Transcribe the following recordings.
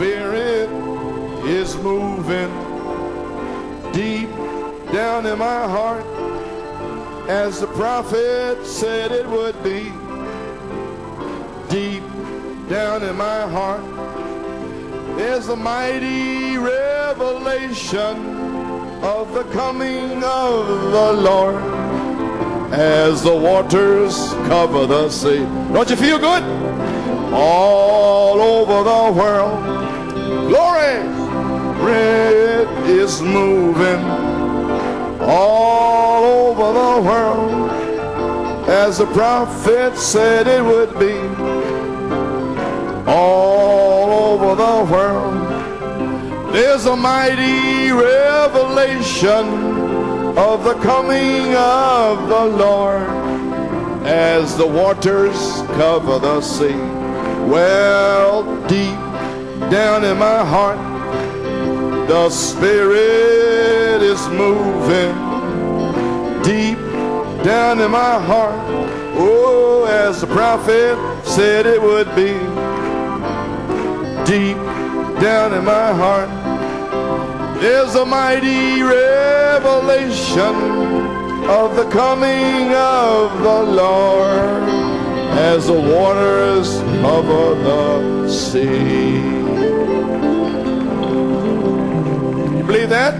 Spirit is moving deep down in my heart, as the prophet said it would be. Deep down in my heart, there's a mighty revelation of the coming of the Lord, as the waters cover the sea. Don't you feel good? All over the world, glory, red is moving all over the world, as the prophet said it would be. All over the world, there's a mighty revelation of the coming of the Lord, as the waters cover the sea. Well, deep down in my heart, the Spirit is moving. Deep down in my heart, oh, as the prophet said it would be. Deep down in my heart, there's a mighty revelation of the coming of the Lord, as the waters cover the sea. You believe that?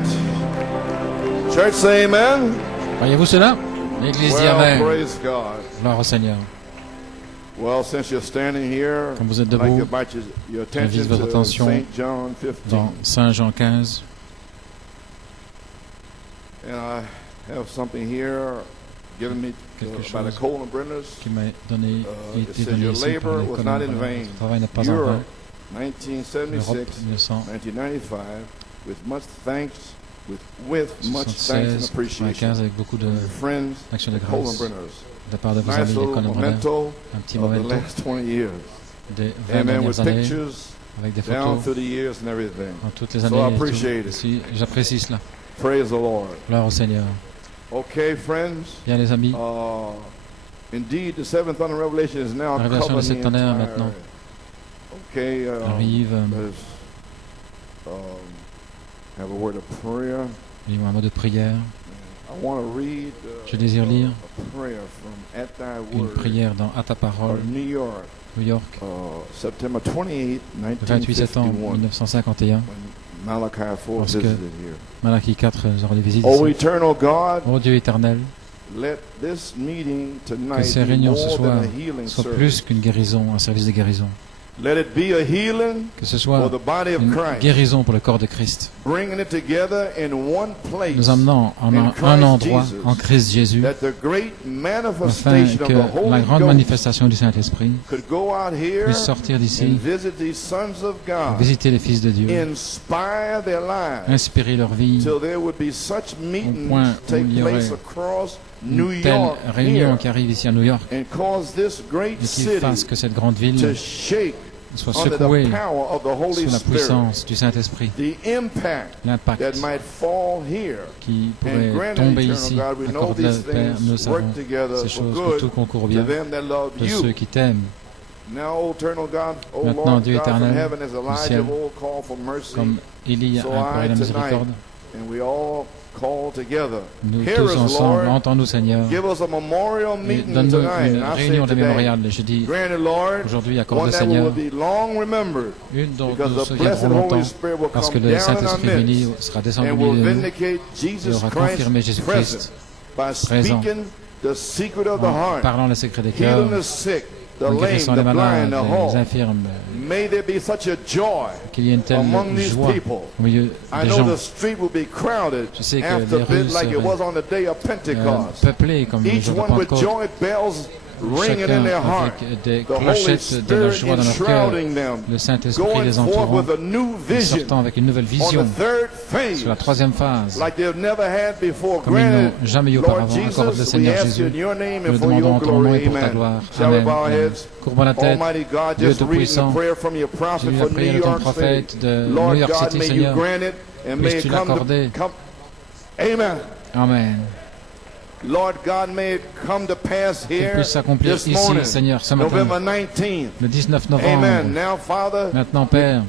Church, say amen. Voyez-vous cela? L'Église dit Amen. Praise God. Gloire au Seigneur. Well, since you're standing here, Comme vous êtes I'd like debout, to invite your attention j'invite votre to attention St. John 15. dans Saint Jean 15. And I have something here given me Quelque by the chose Colin Brenners. qui m'a donné, It été says donné your ici par labor les was not in Colombiens. vain. Votre travail n'est pas en vain. Europe, Europe 1976, 1995, with much thanks, with much thanks and 1976, appreciation 1995 avec beaucoup from your friends, d'action de the Colin grâce Brenners. de la part de vos Nice amis les little Colombiens. memento Un petit of the momento last 20 years. des 20 Amen. With dernières années pictures avec des down photos through the years and everything. dans toutes les So I années. Et appreciate tout. it. Si, j'apprécie cela. Praise the Lord. Gloire au Seigneur. Okay, friends. Bien les amis, Indeed, the seventh thunder revelation is now la révélation de covering the cette tonnerre entire maintenant Okay, arrive. let's have a word of prayer. Il y a un mot de prière. I want to read Je désire lire a prayer from At Thy une Word prière dans À ta parole, of New York, New York, September 28, le 28 septembre 1951, 1951, when Malachi 4 lorsque visited here. Malachi 4 nous aura les visites Oh, ici. eternal God, Ô Dieu éternel, let this meeting que tonight ces be réunions more ce than soir a healing soient service. plus qu'une guérison, un service de guérison. Let it be a healing Que ce for soit the body of une Christ, guérison pour le corps de Christ, bringing it together in one place, nous amenant en in un Christ endroit, Jesus, en Christ Jésus, that the great afin manifestation of que the la Holy grande Ghost manifestation du Saint-Esprit could go out here puisse sortir and d'ici, visit these sons of God, visiter les fils de Dieu, inspire their lives, inspirer leur vie, till there would be such meetings point où take il y aurait place across New une telle York réunion here, qui arrive ici à New York and cause this great et qui city fasse que cette grande ville to shake soit under secouée the power of the Holy sous la Spirit. puissance du Saint-Esprit. The impact L'impact that might fall here qui and pourrait grant tomber eternal ici, God, we know accorde le these Père, nous things savons work together ces for choses que good tout concourt to bien them that love de ceux you. qui t'aiment. Now, O eternal God, O Maintenant, Lord Dieu God from éternel, heaven, as du Elijah ciel, of old called for mercy, comme Élie a so imploré I la tonight, miséricorde, and we all call together. nous Hear tous us, ensemble, Lord. entends-nous Seigneur, Give us a memorial et meeting donne-nous tonight. une And I say réunion de today, mémorial. Je dis granted, Lord, aujourd'hui, accorde one le that will Seigneur, be long remembered, une dont because nous nous the blessed souviendrons longtemps, Holy Spirit will parce que come le down in our Saint-Esprit béni midst sera descendu and au will milieu de nous vindicate et Jesus aura Christ confirmé Jésus-Christ present by présent speaking the secret of the en heart, parlant le secret des cœurs, healing the sick, the en lame, guérissant the les blind, malades, the les halt. infirmes, May there be such a joy qu'il y ait une telle among these joie people. au milieu I des know gens the street will be crowded Je sais que after les a rues bit like it was seraient on the day of Pentecost. peuplées comme le Each jour de one with Pentecôte, joy bells ringing in chacun their heart. avec des The Holy clochettes de la Spirit joie dans leur cœur, enshrouding them, le Saint-Esprit going les forth entourant, with a new et vision sortant avec une nouvelle on vision the third phase, sur la troisième phase, like they've never had before. comme ils n'ont Granted, jamais eu Lord auparavant. Accorde le Jesus, we Seigneur ask Jésus. you in your name Nous and le for demandons your en ton nom glory. et pour ta Amen. gloire. Shall we Amen. bow our Amen. heads? Courbons la tête. Almighty God, Dieu just reading the Tout-Puissant, prayer from your j'ai prophet lu la for prière New de ton York prophète City. de New Lord York God, City, may you Seigneur. grant it and may Puisses-tu it come l'accorder. to come. Amen. Amen. Lord God, may it come to pass Qu'il here puisse s'accomplir this ici, morning, Seigneur, ce matin, November 19th. le 19 Amen. novembre. Now, Father, Maintenant, Père,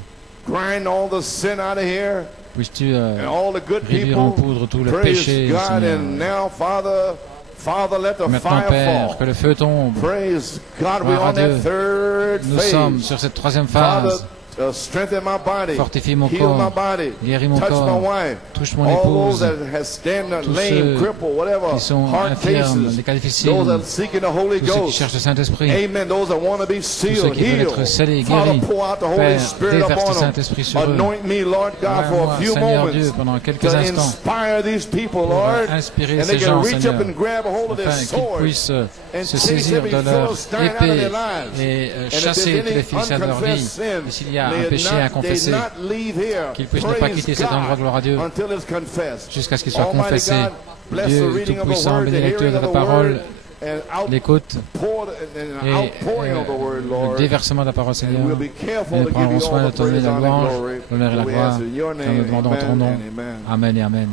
grind all the sin out of here Puisses-tu and all the good réduire en people. poudre tout le Praise péché, God. Seigneur. And now, Father, let the Maintenant, fire Père, que fall. le feu tombe. Praise God, we're Gloire à on that Dieu. third Nous sommes phase. sur cette troisième Father, phase. strengthen my body, Fortifie mon heal my corps, body, guéris mon touch my corps, wife, touche mon all épouse, those that has stand tous lame, ceux cripple, whatever, qui sont heart infirmes, cases, des cas difficiles, those that are seeking the Holy tous ceux qui Ghost. cherchent le Saint-Esprit, Amen. Those that want to be tous ceux sealed, qui veulent être healed. scellés et Father, guéris. pour out the Holy Père, Spirit déverse le upon them. Saint-Esprit sur eux. Anoint me, Lord God, for Moi, a few Seigneur Dieu, moments pendant quelques to instants, inspire these people, pour Lord, inspirer and they ces can gens, reach Seigneur, up and grab a hold of their afin qu'ils sword puissent and se chase saisir every de leur Philistine out of their épée lives. et And if chasser there's tous les any Philistins de leur unconfessed vie. sin, Et s'il y a un may it péché not- inconfessé, they not leave here. qu'ils puissent ne pas Praise quitter cet endroit, God, gloire à Dieu, until it's confessed. jusqu'à ce qu'il soit Almighty confessé. God, bless the Dieu reading of the Tout-Puissant, word, the bénis la lecture hearing de of la the parole, word, and l'écoute and et outpouring of the word, le Lord. déversement de la parole, Seigneur. And we'll be Et careful nous to give prendrons you soin all de the te donner praise, la honor, and louange, glory. l'honneur et la We gloire, ask in your car nous name, demandons en ton amen nom. and amen. Amen et Amen.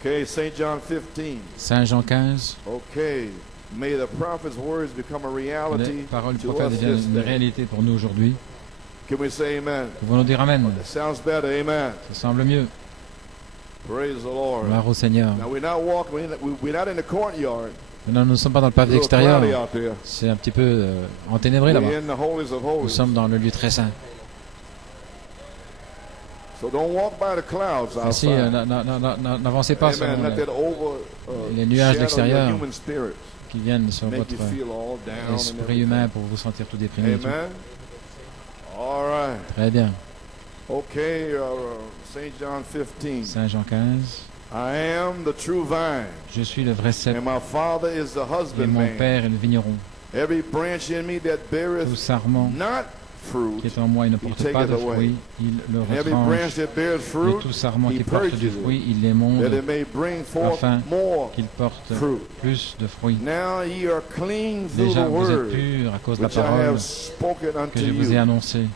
Okay, St. John 15. Saint Jean 15, Okay, may the prophet's words become a les reality paroles du to prophète us deviennent this une day. réalité pour nous aujourd'hui. Can we say amen? Pouvons-nous dire Amen? That sounds better, amen. Ça semble mieux. Praise the Lord. Gloire au Seigneur. Now we're not walking, we're not in the courtyard. Maintenant, nous ne sommes pas dans le It's a pavillon little extérieur. cloudy out there. C'est un petit peu enténébré là-bas. We're in the holies of Nous holies. sommes dans le lieu très saint. So don't walk by the clouds Ainsi, outside. n'avancez pas selon Amen. Let that over les nuages shadow d'extérieur your human spirit. qui viennent sur Make votre you feel all down and esprit everything. humain pour vous sentir tout déprimé. et tout. Amen. All right. Très bien. Okay, St. John 15. Saint Jean 15. I am the true vine, Je suis le vrai cep and my Father is the et mon husbandman. Père est le vigneron. Every branch in me that Tout beareth sarment not fruit, qui est en moi et ne porte take pas it de away. fruit, il le and every branch retranche. that beareth Et fruit, tout sarment he qui porte du purges fruit, it, il l'émonde that it may bring forth afin more qu'il porte fruit. plus de fruits. Now ye are clean through Déjà, the vous êtes word purs à cause de la which I parole have spoken que unto je vous ai you. annoncée.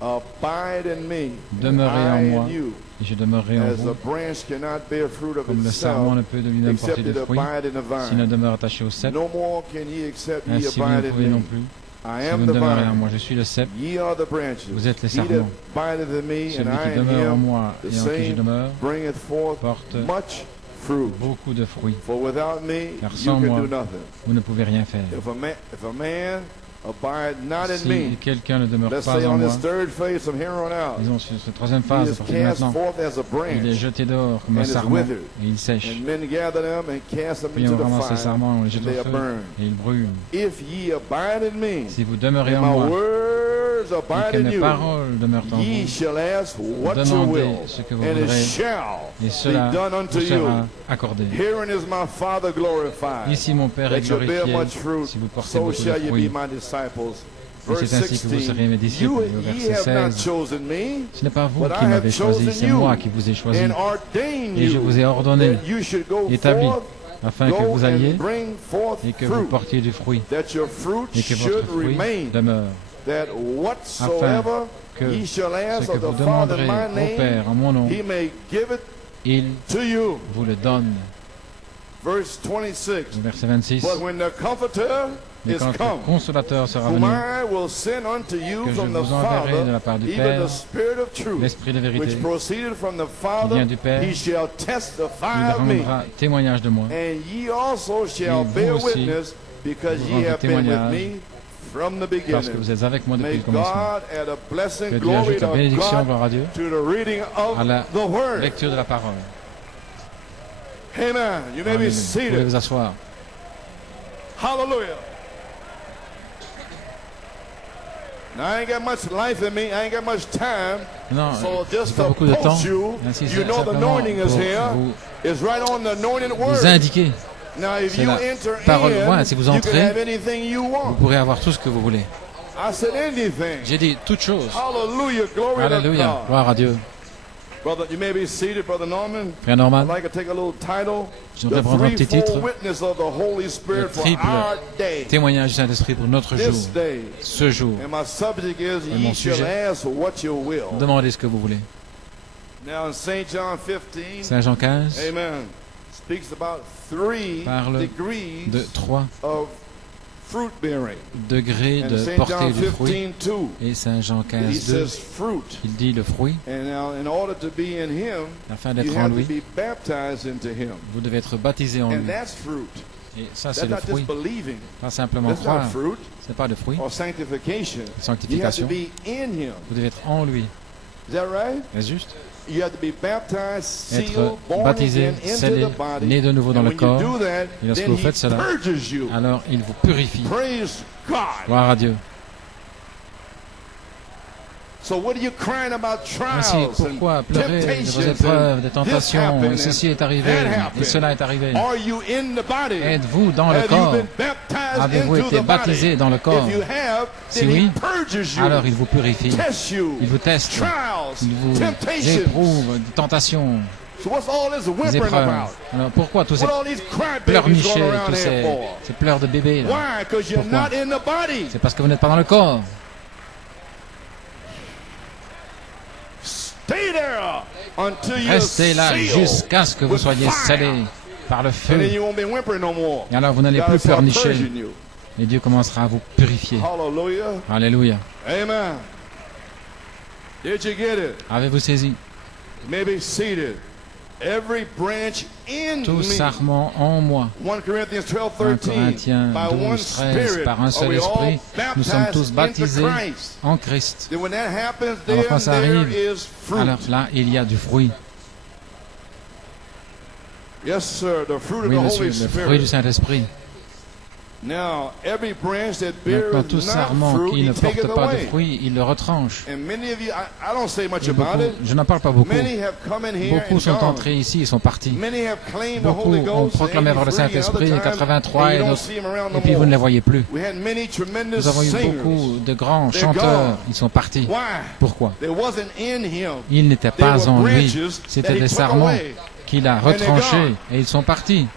Abide in me, and Demeurez en I moi, in you, et je demeurerai en as vous. the branch cannot bear fruit of Comme le sarment itself, ne peut de lui-même porter except de it fruits abide in the s'il ne vine. demeure attaché au cep. No more can ye except ye Ainsi, vous ne abide pouvez in non me. plus. I Si am vous the ne demeurez en vine, moi, je suis le cep. ye are the branches. Vous êtes les He that sarments. abideth in me, Celui and I qui in demeure en him, moi the et en qui je same demeure bringeth forth porte much fruit. beaucoup de fruits. For without me, Car you sans can moi, do nothing. vous ne pouvez rien faire. If a man abide not in Si me, quelqu'un ne demeure let's pas say en on moi, this third phase from here on out, disons sur cette troisième he phase, à is partir de cast maintenant, forth as a il est branch, jeté dehors comme un and is sarment withered. et il sèche. and men gather them and cast them Puis into on the ramasse les fire, sarments, on les and jette they au are feu burned. et ils brûlent. If ye abide in me, Si vous demeurez and en my moi words et abide que in mes you, paroles demeurent en ye vous, shall ask what you demandez will, ce que vous and it voudrez, shall et be cela done unto vous you. sera accordé. Herein is my Father glorified, Ici mon Père est that you bear glorifié much fruit, si vous portez so beaucoup de shall you be fruits. my disciples. Et Verse c'est ainsi que vous 16, serez mes disciples. you, Au ye verset have not 16, chosen me, ce n'est pas vous but qui I have m'avez choisi, chosen c'est you, moi qui vous ai choisi and ordained et je vous ai you, ordonné, that you should go établi, forth, afin que go vous alliez and bring forth et que vous fruit, portiez du fruit that your fruit et que should votre fruit remain, demeure, that whatsoever que ye shall ask ce que of the vous Father demanderez in my au name, Père en mon nom, he may give it il to you. vous le donne. Verse 26, Au verset 26, but when the Comforter mais is quand le come, Consolateur sera whom venu, I will send unto you que je from the vous enverrai de Father, la part du even Père, the Spirit of truth, l'Esprit de vérité, which proceeded from the qui Father, vient du Père, he shall il testify of me. rendra témoignage de moi. And ye also shall Et vous bear aussi, witness, because vous ye rendrez have been with témoignage, me from the Parce que beginning. vous êtes avec moi depuis May le commencement. God add a blessing, Que Dieu glory ajoute la to bénédiction, God, gloire à Dieu, to the reading of à la the Word. lecture de la parole. Amen. You may Amen. be Vous pouvez seated. vous asseoir. Hallelujah. Now, I ain't got much life in me. I ain't got much time. Non, So j'ai just pas to beaucoup de temps. post you, Ainsi, you c'est know the simplement anointing is pour here. vous, It's right on the anointed vous word. indiquer. Now, if C'est you la enter parole. in, Voilà, si vous you can entrez, have anything you Vous want. pourrez avoir tout ce que vous voulez. I said anything. J'ai dit toutes choses. Hallelujah. Glory Alléluia. to God. Gloire à Dieu. Brother, you may be seated, Brother Norman. Frère I'd Norman, like to take a little title. j'aimerais The prendre un petit titre. threefold witness of the Holy Spirit Le for triple our day. témoignage du Saint-Esprit pour notre jour. This day. Ce jour. And my subject is, Et ye mon shall sujet. ask what you will. Demandez ce que vous voulez. Now in St. John 15, Saint Jean 15 amen, speaks about 3 Parle degrees de 3 of degré And de St. portée John du fruit. 15:2, Et Saint Jean he 15, 2, says fruit. il dit le fruit. And now, in order to be in him, Afin you d'être en have to lui, be baptized into him. vous devez être baptisé en And lui. that's fruit. Et ça, c'est That's le not fruit. just believing. Pas simplement That's not croire. fruit C'est pas de fruit. or sanctification. You have to Sanctification. be in him. Vous devez être en lui. Is that right? Est-ce juste? You have to be baptized, sealed, Être born baptisé, again into scellé, the body. né de nouveau dans And le when corps. you do that, Et lorsque then vous he faites cela, purges you. alors il vous purifie. Praise God. Gloire à Dieu. So what are you crying about Ainsi, trials and pourquoi pleurer de vos temptations épreuves, and des this tentations, happened et ceci and est arrivé, that et happened? cela est arrivé? Are you in the body? Êtes-vous dans le Have you corps? been baptized Avez-vous into été the baptisé body? dans le corps? If you have, Si then oui, he purges you, alors il vous purifie, tests you, il vous teste, trials, il vous temptations. éprouve, des tentations, So what's all this des whimpering épreuves. about? Alors pourquoi tous ces What all these crybabies pleurnichés, going around tous here for? ces pleurs de bébé là? Why? Because you're Pourquoi? not in the body. C'est parce que vous n'êtes pas dans le corps. Stay there until you're Restez là sealed jusqu'à ce que vous with soyez fire. scellés par le And then feu. you won't be whimpering no more. Et alors vous n'allez God plus will start pleurnicher. purging you. Et Dieu commencera à vous purifier. Hallelujah. Alléluia. Amen. Did you get it? Avez-vous saisi? Maybe seated. Every branch in Tout me. sarment en moi. 1 Corinthians 12, 1 13. Corinthiens By one 12, 13, Spirit par un are seul we all esprit, nous sommes tous baptized baptisés into Christ. en Christ. Then when that happens, Alors then quand ça there arrive, is fruit. alors là, il y a du fruit. Yes, sir. The fruit Oui, of the monsieur, Holy le fruit du Spirit. Saint-Esprit. Now, every branch that Maintenant, beareth tout not sarment fruit, qui he ne taketh porte pas de away. fruit, il le retranche. And many of you, I don't say much Et about it. je n'en parle pas beaucoup. Many have come in here Beaucoup and sont gone. entrés ici et sont partis. Many have claimed the Beaucoup Holy ont Ghost, proclamé avoir le 83 Saint-Esprit, other times, 83 and et you don't d'autres. see 'em around no Et puis vous ne les more. voyez plus. We had many tremendous Nous avons eu singers. beaucoup de grands They're chanteurs. gone. Ils sont partis. Why? Pourquoi? They wasn't in him. Ils n'étaient They pas were en lui. branches that C'était he des took sarments away. qu'il a they're retranchés gone. et ils sont partis.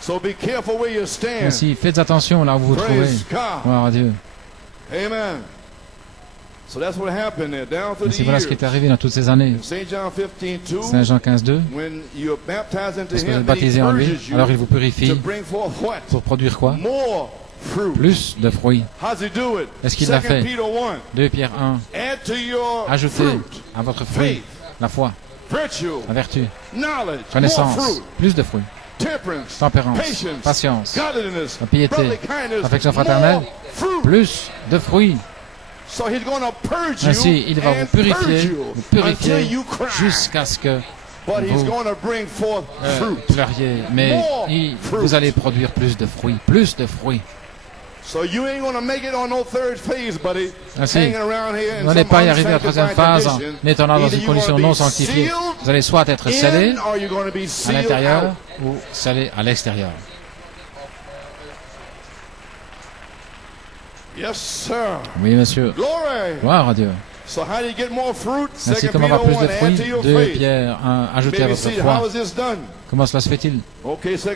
So be careful where you stand. Ainsi, faites attention là où vous vous trouvez. Praise God. Gloire à Dieu. Amen. So that's what happened there, down through Ainsi, the voilà ce years. qui est arrivé dans toutes ces années. In St. John 15:2, Saint Jean 15, 2. when you're baptized into Lorsque vous him, êtes then he baptisé en lui, purges you alors il vous to purifie bring forth what? pour produire quoi? More fruit. Plus de fruits. How's he do it? Est-ce qu'il l'a 2 fait? Peter 1. 2 Pierre 1. Add to your Ajoutez fruit à votre fruit la foi, virtue, la vertu, knowledge, more connaissance, fruit, plus de fruits, temperance, tempérance, patience, patience, godliness, la piété, brotherly kindness, affection fraternelle, more fruit. plus de fruits. So he's going to purge you Ainsi, il va and vous purifier, purge you vous purifier until you cry. jusqu'à ce que But he's vous going to bring forth fruit. pleuriez. Mais More fruit. vous allez produire plus de fruits, plus de fruits. So you ain't going to make it on no third phase, buddy. Ainsi, Hanging around here in vous n'allez some pas y arriver à la troisième unsanctified phase en condition. étant là dans Either une you condition wanna non be sanctifiée. sealed Vous allez soit être scellé in, or you're going to be à sealed l'intérieur out. ou scellé à l'extérieur. Yes, sir. Oui, monsieur. Glory. Gloire à Dieu. So how do you get more fruit? Ainsi, 2 comment Peter avoir plus 1, de add fruits? to your 2 faith. Pierre 1, ajoutez à Maybe votre see, how foi. is this done? Comment cela se fait-il? Okay, St.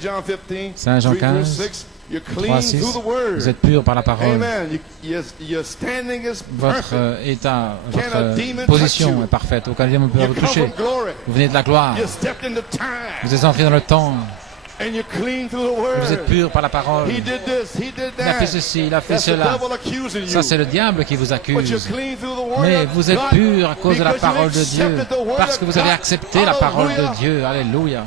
John 15, Saint Jean 3 through 15, 6. You're 3, clean 6. through the word. Vous êtes purs par la parole. Amen. Your standing is Votre perfect. état, Can a votre demon touch position you? est parfaite. Aucun démon ne peut You vous come toucher. from glory. Vous venez de la gloire. You stepped into time. Vous êtes entré dans le temps. And you're clean through the Vous êtes word. purs par la parole. He did this, he did Il a fait that. ceci, il a fait That's the cela. devil accusing you. Ça, c'est le diable qui vous But you're accuse. clean through the word Mais of vous êtes God purs à cause de la because you parole de Dieu. accepted the word Parce que of vous avez God. accepté la parole de Hallelujah. Dieu. Alléluia.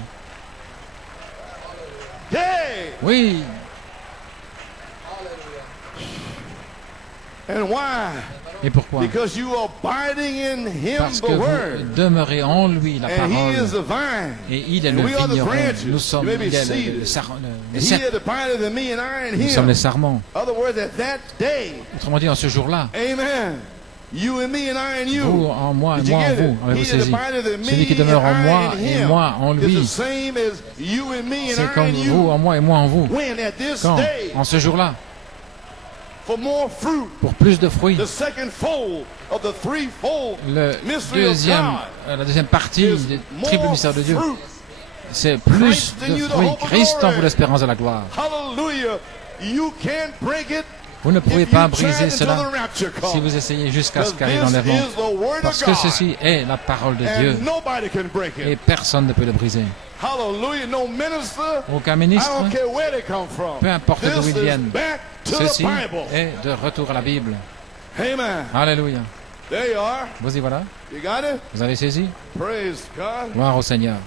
Hey! Oui. And why? Et pourquoi? Because you are abiding in him, Parce the que vous word. demeurez en lui, la And he parole. is the vine. Et il est le And we are the vigneron. branches. Nous sommes, You may be il est seated. le And he cep. that abideth in me and I in Nous sommes him. les sarments. Other words, at that day, Autrement dit, en ce jour-là, amen. You and me and I and you. vous en moi et Did you moi en get vous, it? avez-vous He that saisi? abideth in Celui qui me demeure en and I moi in et him moi en is lui, the same as you and me and c'est I comme and vous you. en moi et moi en vous. When at this Quand? day, En ce jour-là, for more fruit, pour plus de fruits. the second fold of the threefold Le mystery of God la deuxième partie is du more triple mystère de Dieu, fruit. c'est plus Christ in de you, the fruits. hope of Christ en glory. vous l'espérance de la gloire. Hallelujah. You can't break it. Vous ne pouvez if pas you briser tried until cela the rapture si comes. vous essayez jusqu'à ce Because qu'arrive this l'enlèvement. is the word Parce of que God. ceci est la parole de Dieu And nobody can break et it. personne ne peut le briser. Hallelujah. No minister. Aucun I ministre, don't care where they come from. peu importe d'où This ils is viennent, back to the ceci Bible. est de retour à la Bible. Amen. Alléluia. There you are. Vous y voilà. You got it? Vous avez saisi? Praise God. Gloire au Seigneur.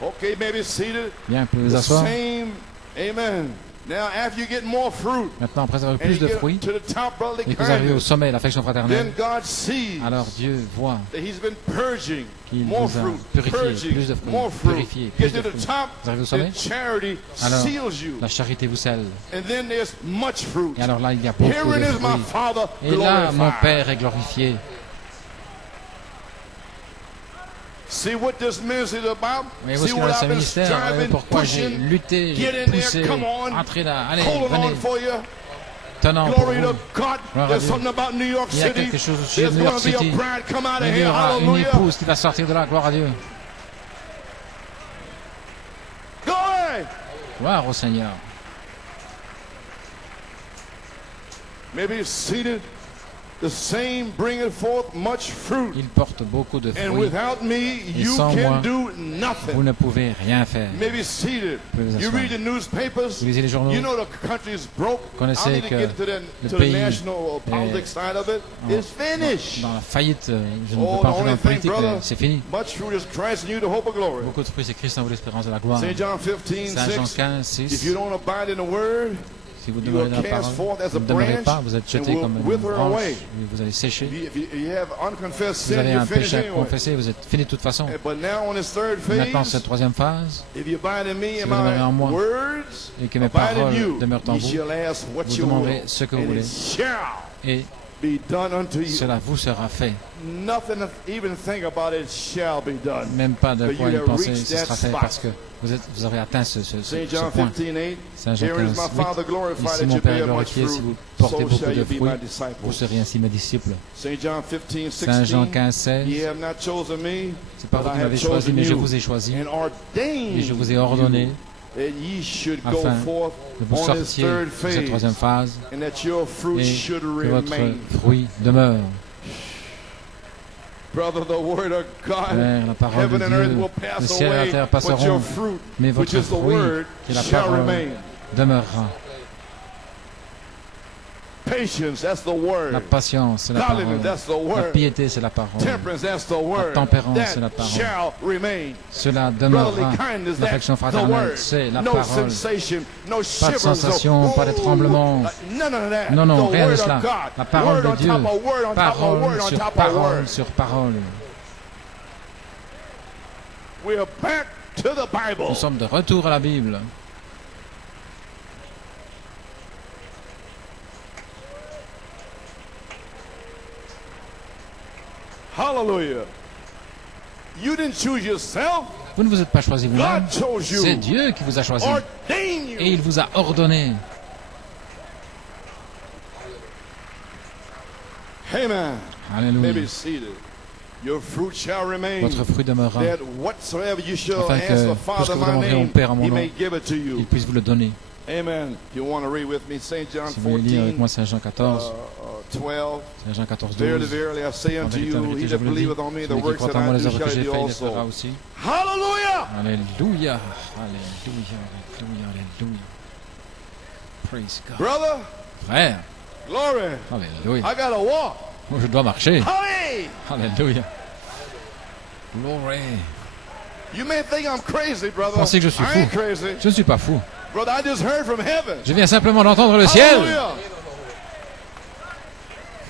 Okay, maybe seated. Bien, vous pouvez vous The asseoir. same. Amen. Now, after you get more fruit Maintenant, après avoir and plus you de get fruits to the top brotherly et que vous arrivez au kindness, sommet de l'affection then fraternelle, God sees alors Dieu voit that He's been purging qu'il more vous a fruit, purifié, purging plus de fruits, more fruit. purifié, plus Get de to the fruits. top, Vous arrivez au sommet, then charity alors seals you. la charité vous scelle. And then there's much fruit. Et alors là, il y a beaucoup Herein de is my fruits. Father Et là, mon glorified. Père est glorifié. See what this ministry is about? Voyez-vous ce See qu'il y a what dans ce I've been ministère? Voyez striving, pourquoi j'ai pushing, lutté, get j'ai in there, poussé, come on, entrez là, allez, holding on venez, for you. tenant pour Glory vous. to God. Gloire à There's Dieu. something about New York Il y a City. quelque chose au sujet de There's New York going to be City. a bride come out of Il y here. aura une Hallelujah. épouse qui va sortir de là, gloire à Dieu. Glory. Gloire au Seigneur. Maybe seated. The same bringeth forth much fruit. Il porte beaucoup de And fruits. without me, you sans moi, can do Vous nothing. ne pouvez rien faire. Maybe seated. pouvez vous You asseoir. read the newspapers. Vous lisez les journaux. You know the country's broke. Connaissez I need to que get to le the pays national politics side of it. It's finished. Dans la faillite, je ne Oh, peux pas the entrer dans only le thing, politique, brother, mais c'est fini. much fruit is Christ in you, the hope of glory. Beaucoup de fruits, c'est Christ en vous, l'espérance de la gloire. St. John 15, Saint Jean 6. 15, If 6. you don't abide in the word, Si vous you demeurez are dans la cast parole, forth as vous a ne demeurez branch pas, vous êtes jeté and will comme une wither branche, away. et vous allez sécher. if you have unconfessed Si vous sin, avez you're un finished péché à anyway. confesser, vous êtes fini de toute façon. But now on this third Maintenant, phase, cette troisième phase, if you abide in me si and vous demeurez en my moi, words, et que mes abide in paroles you, demeurent en ye vous, shall ask what vous you demanderez will, ce que vous and voulez, it shall et be done unto you. cela vous sera fait. Nothing to even think about it shall be done. Même pas de But quoi you y have penser, reached ce that sera fait spot. parce que vous aurez atteint ce St. John point. 15:8. Saint Jean Here is 15, my 8. Father glorified Ici that mon you Père est bear much glorifié si fruit, vous portez so beaucoup shall de you be fruits, my vous disciples. serez ainsi mes disciples. St. John 15, Saint Jean 16. 15, 16. Ye have not chosen me, C'est pas but vous I qui have m'avez choisi, chosen mais je you vous ai choisi and ordained et je vous ai ordonné you that ye should go afin forth de vous on this sortir third de cette phase, troisième phase and that your fruit et should que votre remain. fruit demeure. Brother, the word of God, Frère, la parole de heaven and earth Dieu, will le pass ciel et la away, terre but your passeront, fruit, mais which votre is the fruit, word, qui est la shall parole, remain. demeurera. Patience, that's the word. La patience, c'est la Godliness, parole. that's the La word. piété, c'est la parole. Temperance, that's the word. tempérance, c'est la That parole. shall remain. Cela Brotherly demeurera. kindness, L'affection that's the fraternelle, word. c'est la No parole. sensation, no Pas de shivers, sensation, pas de tremblement. None of that. Non, non, The rien de word cela. of God. La parole Word de on Dieu. top of word on top of Parole word on sur top of parole word. sur parole. We are back to the Bible. Nous sommes de retour à la Bible. Hallelujah. You didn't choose yourself. Vous ne vous êtes pas choisi vous-même. God chose you. C'est Dieu qui vous a choisi. Ordained you. Et il vous a ordonné. Amen. Alléluia. Maybe seated. Your fruit shall remain. Votre fruit demeurera. That whatsoever you shall Afin que ask the tout ce Father que vous in my demanderez au name, Père en mon He nom, may give it to il you. puisse vous le donner. Amen. You want to read with me St. John Si vous voulez lire avec 14, moi Saint Jean 14, 12. Saint Jean 14, Verily, 12. verily, I say En unto vérité, en you, vérité, he je that vous le dis, believeth on me, the celui qui works croit that en moi, I les do œuvres que shall j'ai he do faites, il les fera also. aussi. Hallelujah. Alléluia. Alléluia. Alléluia. Alléluia. Praise God. Brother, Frère. glory. Alléluia. I got to walk. Moi, je dois marcher. Hallelujah. Alléluia. Glory. You may think I'm crazy, brother. Pensez que je suis I ain't fou. crazy. Je ne suis pas fou. Brother, I just heard from heaven. Je viens simplement d'entendre le ciel. Hallelujah.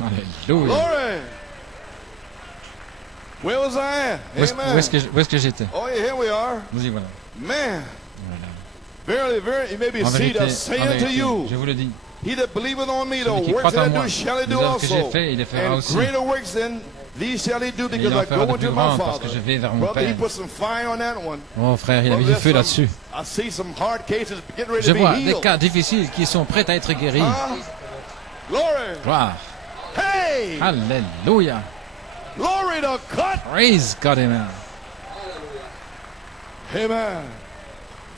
Alléluia. Glory. Where was I at? Amen. Où est-ce que j'étais? Oh, yeah, here we are. Nous y voilà. Man, Voilà. verily, verily, you may be En seated. vérité, I say en unto vérité, you, je vous le dis. he that believeth on me, Celui the qui works croit en that I moi, do shall he les do œuvres que j'ai also. fait, il les fera And aussi. greater works than these shall he do, Et because il en I fera go de plus unto my grandes parce Father. que je vais vers mon Brother, he Père. put some fire on that one. Oh frère, il a mis du Brother, feu there's some- là-dessus. I see some hard cases getting ready Je to be vois des healed. cas difficiles qui sont prêts à être guéris. Glory. Gloire. Hey! Alléluia. Glory to God. Praise God, amen. Amen.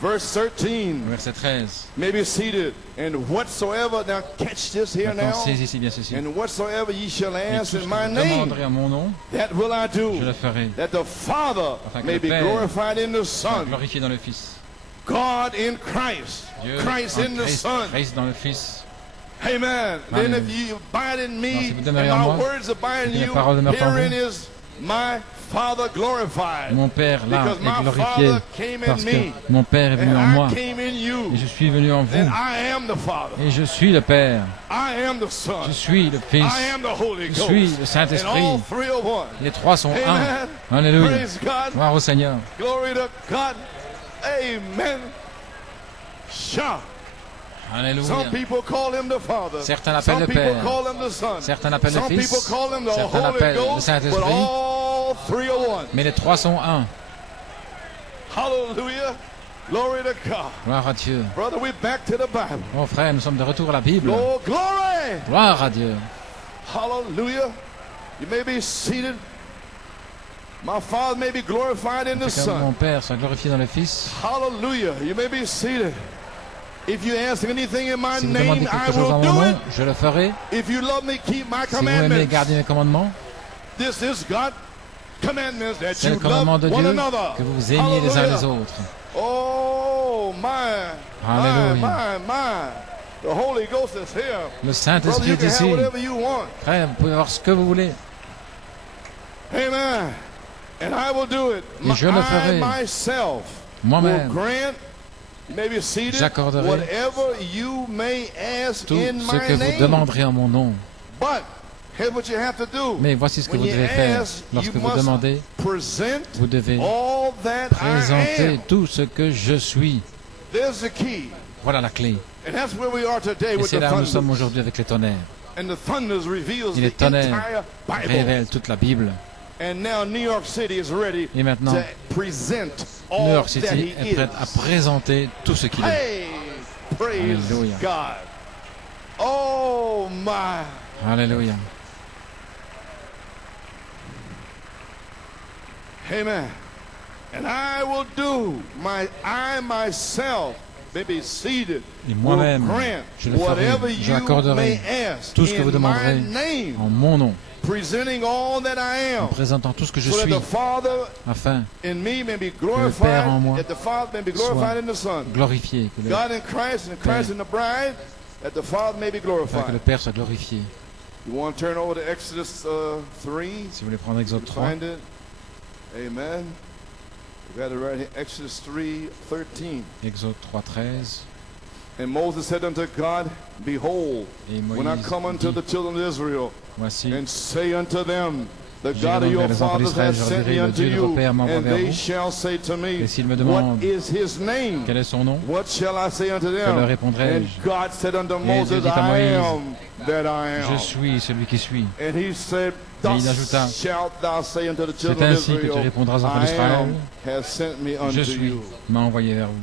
Verse 13. Verset 13. May be seated. And whatsoever, now catch this here Maintenant, now. saisis bien ceci. And whatsoever ye shall Et tout ask ce que in vous my name, demanderez en mon nom, that will I je do. le ferai. That the Father Afin que may le be Père glorified in the soit Son. glorifié dans le Fils. God in Christ. Dieu Christ in en the Christ, Son. Christ dans le Fils. Amen. Then Amen. if you abide in Alors, me, si vous and demeurez en my moi, words abide in et que mes you, paroles demeurent en herein vous, is my Father glorified. Mon Père là Because est my glorifié Father came in parce que me, mon Père est venu en and moi I came in you, et je suis venu en vous and I am the Father. et je suis le Père, I am the Son. je suis le Fils, I am the Holy je Ghost. suis le And Saint-Esprit. all three are one. Les trois sont Amen. un. Alléluia. Praise God. Gloire au Seigneur. Glory to God. Amen. Shout. Some Alléluia. people call him the Father. Certains l'appellent Some le people Père. call him the Son. Certains l'appellent le Some Fils. people call him the Certains Holy l'appellent le Ghost. But Saint-Esprit. all three are one. Mais les trois sont un. Hallelujah. Glory to God. Gloire à Dieu. Brother, we're back to the Bible. Mon frère, nous sommes de retour à la Bible. Oh, glory. Gloire à Dieu. Hallelujah. You may be seated. My Father may be glorified in the Que mon Son. Père soit glorifié dans le Fils. Hallelujah. You may be seated. If you ask anything in my Si vous demandez name, I quelque chose en will mon do nom, it. je le ferai. If you love me, keep my Si vous aimez commandments. garder mes commandements, This is God's commandments that c'est le you commandement love de one Dieu another. que vous vous aimiez les uns les Hallelujah. autres. Oh, my, Hallelujah. my. The Holy Ghost is here. Le Brother, Saint-Esprit you est can have ici. whatever you want. Frère, vous pouvez avoir ce que vous voulez. Amen. And I will do it. Et je le ferai. I myself will Moi-même, grant, you may be seated, j'accorderai whatever you may ask tout in ce my que vous name. demanderez en mon nom. But here's what you have to do. Mais voici ce que When vous you devez faire. ask, Lorsque you vous must demandez, present vous devez all that I présenter am. tout ce que je suis. There's the key. Voilà la clé. And that's where we are today Et with c'est the là où nous sommes thunders. aujourd'hui avec les tonnerres. And the thunders reveals Et les the tonnerres entire Bible. révèlent toute la Bible. And now New York City is ready Et maintenant, to present New all York that City he est prête à is. présenter tout ce qu'il est. Hey, praise Alléluia. God. Oh my. Alléluia. Amen. And I will do I myself may be seated. Et Will moi-même, grant je le ferai, whatever je you l'accorderai, may ask tout ce que vous in demanderez my name, en mon nom, presenting all that I en am, présentant tout ce que je so that suis, the Father afin in me may be Père en glorified, moi that the Father may be glorified in the Son. glorifié, que le, God in Christ and Christ in the bride, that the Father may be afin que le glorified. Père soit glorifié. You want to turn over to Exodus 3? Si vous voulez prendre Exode 3, Find it. Amen. We got it right here. Exodus 3:13. Exode 3, 13. And Moses said unto God, Behold, Et when I Moïse come unto dit, the children of Israel, voici, and say unto them, The J'irai God of donc your vers les enfants fathers d'Israël, hath je leur sent dirai, me le unto Dieu de vos you, pères m'envoie and vers they vous. shall say to me, Et s'ils me What demandent is his name? quel est son nom, What shall I say unto que them? leur répondrai-je? And God said unto Dieu Moses, dit à I Moïse, am that I je am. suis celui qui suis. And he said, Et il Thus ajouta, shalt thou say unto the C'est children of ainsi que tu Israel, répondras aux enfants I d'Israël, am has sent me unto je suis, you. m'a envoyé vers vous.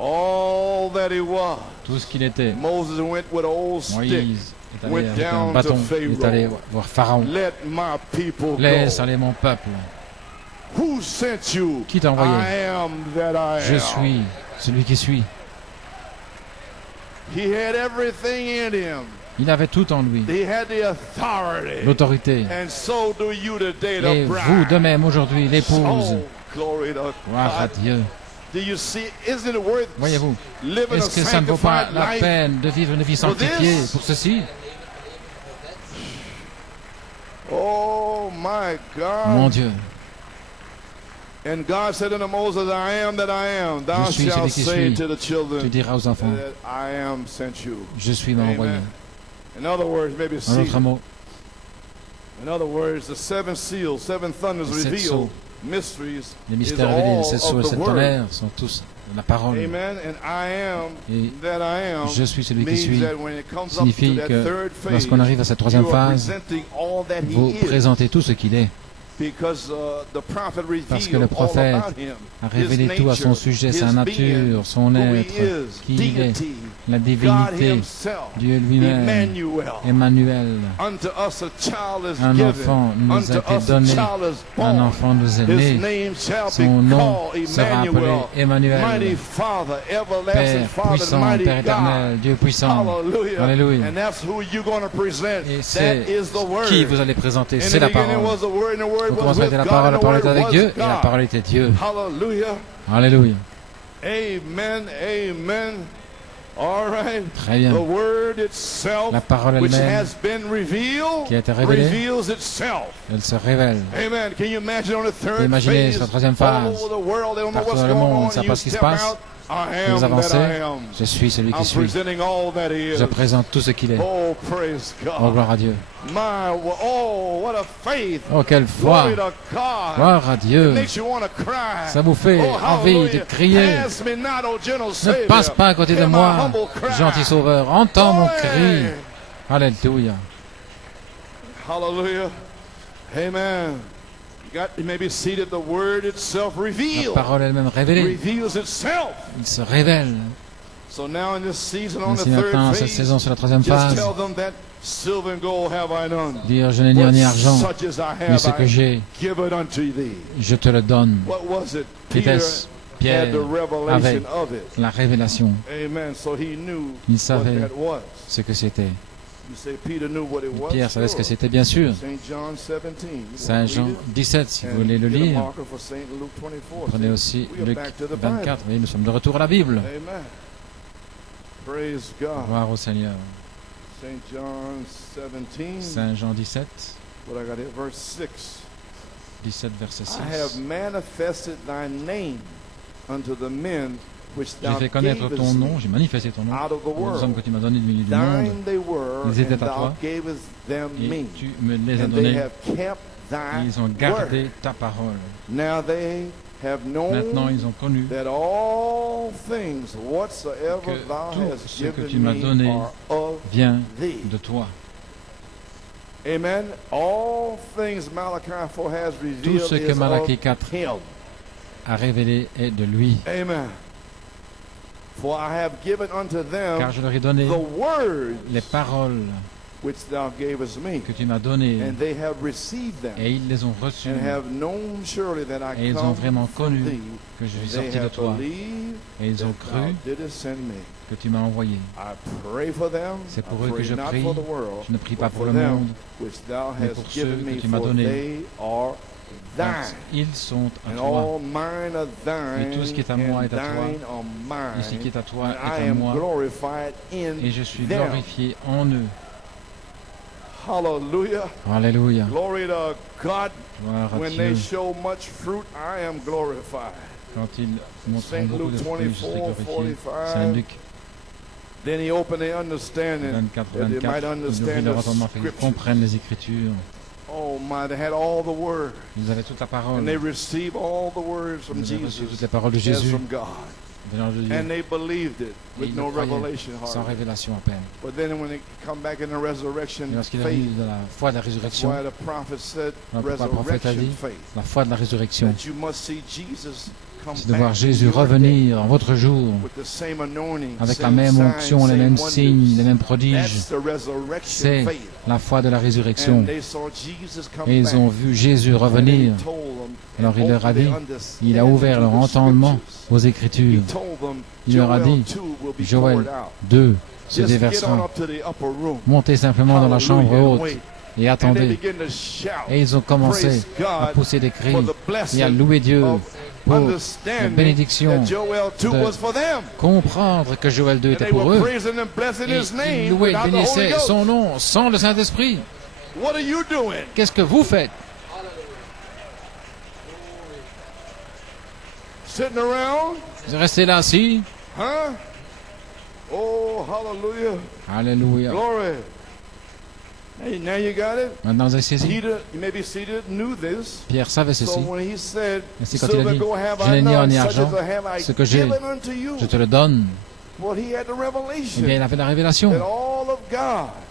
All that he was. Tout ce qu'il était, Moses went with an old stick. Moïse est allé went avec un down bâton, to il est allé Pharaoh. voir Pharaon. Let my people Laisse go. aller mon peuple. Who sent you? Qui t'a envoyé? I am that I Je am. suis celui qui suis. He had everything in him. Il avait tout en lui, He had the authority. l'autorité. And so do you today, Et the vous bride. de même aujourd'hui, l'épouse. Oh, glory to Gloire à God. Dieu. Do you see? Isn't it worth Voyez-vous, living a est-ce que ça ne vaut pas sanctified la life? peine de vivre une vie sanctifiée pour ceci? Oh my Mon God. Dieu, And God said unto Moses, I am that I am. Thou Je suis shalt celui qui say suis. to the tu children diras aux enfants, that I am sent you. je suis m'a envoyé. Amen. In other words, maybe En see. d'autres mots, In other words, the seven seals, seven thunders Les sept reveal sceaux. mysteries les is mystères révélés, all les sept sceaux et of the sept word. tonnerres sont tous la parole. Amen. And I am Et that I am je suis celui qui means suis that when it comes up signifie to that que third phase, lorsqu'on arrive à cette troisième you are phase, presenting all that he vous is. présentez tout ce qu'il est. Parce que le prophète a révélé tout à son sujet, sa nature, son être, qui il est, la divinité, Dieu lui-même, Emmanuel. Un enfant nous a été donné, un enfant nous est né, son nom sera appelé Emmanuel, Père puissant, Père éternel, Dieu puissant. Alléluia. Et c'est qui vous allez présenter, c'est la parole. Vous commencerez avec la parole était avec Dieu, et la parole était Dieu. Alléluia. Amen, amen. All right. Très bien. The word itself, La parole which elle-même, has been revealed, qui a été révélée, reveals itself. elle se révèle. Amen. Can you imagine on the third Imaginez phase, sur la troisième all phase, over the world, they don't know partout what's dans le going monde, on, ne savent you pas ce qui se step passe. out, I Vous am avancez, that I am. je suis celui qui I'm suis. presenting all that he is. Je présente tout ce qu'il est. Oh, praise Oh, God. gloire à Dieu. Oh, what a faith. Oh, quelle foi. Glory to God. Gloire à Dieu. It makes you want to cry. Ça vous fait Oh, envie de hallelujah. crier. Pass me not, O gentle Ne Savior. passe pas à côté de Hear my moi, humble cry. gentil sauveur. Entends mon Glory. cri. Alléluia. Hallelujah. Amen. You may be seated. The word itself La revealed. parole elle-même révélée. Reveals itself. Il se révèle. So now in this season on the Ainsi third maintenant, cette phase, saison sur la troisième just phase, tell them that silver and gold have I none. dire je n'ai ni or ni argent, Such as I mais have, ce que I j'ai, give it unto thee. je te le donne. What was it? Peter Qu'était-ce? had Pierre the revelation avait of it. la révélation. Amen. So he knew Il what savait that was. ce que c'était. You say Peter knew what it was. Pierre savait ce que Sure. c'était, bien sûr. Saint John 17. You Saint wanna Jean read it? 17, si vous And voulez le get a lire. marker for Saint Luke 24. Prenez See, aussi we are Luc back to the 24. Bible. Vous voyez, nous sommes de retour à la Bible. Amen. Praise God. Gloire au Seigneur. Saint John 17. Saint Jean 17, What I got here, verse 6. 17 verset 6. I have manifested thy name unto the men which J'ai thou fait connaître ton gavest nom, me. j'ai manifesté ton nom out of the aux hommes world. que tu m'as donnés du milieu du monde. Thine they were, Ils étaient and à thou toi, gavest them et me. tu me les as And they donnés. have kept Et thy ils ont word. gardé ta parole. Now they have Maintenant, known ils ont connu that all things whatsoever que thou tout hast ce que tu given m'as me donné are of vient thee. de toi. Amen. All things Malachi 4 has Tout revealed ce que is Malachie of 4 him. a révélé est de lui. Amen. For I have given unto them Car je leur ai donné the words les paroles which thou gavest me, que tu m'as données, and they have received them, et ils les ont reçues, and have known surely that I et ils ont come vraiment from connu thee, que je suis and sorti they de have toi, believed et ils ont that cru thou didst send me. que tu m'as envoyé. I pray for them. C'est pour I eux que pray je not prie. for the world, Je ne prie but pas pour for le them monde, which thou mais hast pour given ceux me, que tu m'as for donnés. they are Parce thine. qu'ils sont à And toi. all mine are thine, Et tout ce qui est à moi and est à toi. thine are Et ce qui mine, est à toi and est I à am moi, glorified in et je suis them. glorifié en eux. Hallelujah. Alléluia. Glory to God. Gloire à When Dieu. they show much fruit, I am glorified. Quand ils montreront Saint beaucoup de Luke fruits, je serai 24, glorifié. 45. Saint Luc Then he opened their understanding 24, that they might 24, ils ouvrirent understand leur the entendement afin qu'ils scriptures. comprennent les Écritures. Oh my, they had all the word. Ils avaient toute la parole. And they received all the words from Ils avaient reçu toutes Jesus les paroles de as Jésus, from God. venant de Dieu, And they believed it et with ils no le croyaient, revelation sans hardly. révélation à peine. But then when they come back in the resurrection Et lorsqu'il est faith, venu de la foi de la that's résurrection, why the prophet said pourquoi le prophète a resurrection dit faith. la foi de la résurrection, That you must see Jesus come c'est de voir back Jésus in your day revenir en votre jour, with the same anointing, avec la same même signs, onction, les same mêmes wonders. signes, les mêmes prodiges. That's the resurrection C'est faith. la foi de la résurrection. And they saw Jesus come Et ils back. ont vu Jésus And then revenir. he told them, Alors il and leur a opened dit, their understanding il a ouvert leur to the entendement scriptures. aux Écritures. He told them, Il leur a dit, Joel 2 will be Joël poured out. 2 se Just get on déversera. up to the upper room. Montez simplement dans la chambre Hallelujah, and haute wait. et And they attendez. begin to shout, Et ils ont commencé praise à God pousser des cris for the et à blessing louer Dieu of pour la understanding bénédiction that Joel 2 de was for them. comprendre que Joël 2 And était they pour were eux. praising and blessing Et his ils name louaient et without the Holy bénissaient Ghost. son nom sans le Saint-Esprit. What are you doing? Qu'est-ce que vous faites? Sitting around? Vous restez là assis? Huh? Oh, hallelujah. Alléluia. Glory. Hey, now you got it? Maintenant vous êtes saisi. Peter, you may be seated, knew this. Pierre savait So ceci. when he said, Ainsi quand il a silver dit, and gold have je n'ai I ni or none, ni such argent, as I have I ce que j'ai, given unto you. je te le donne. Eh bien, il avait la révélation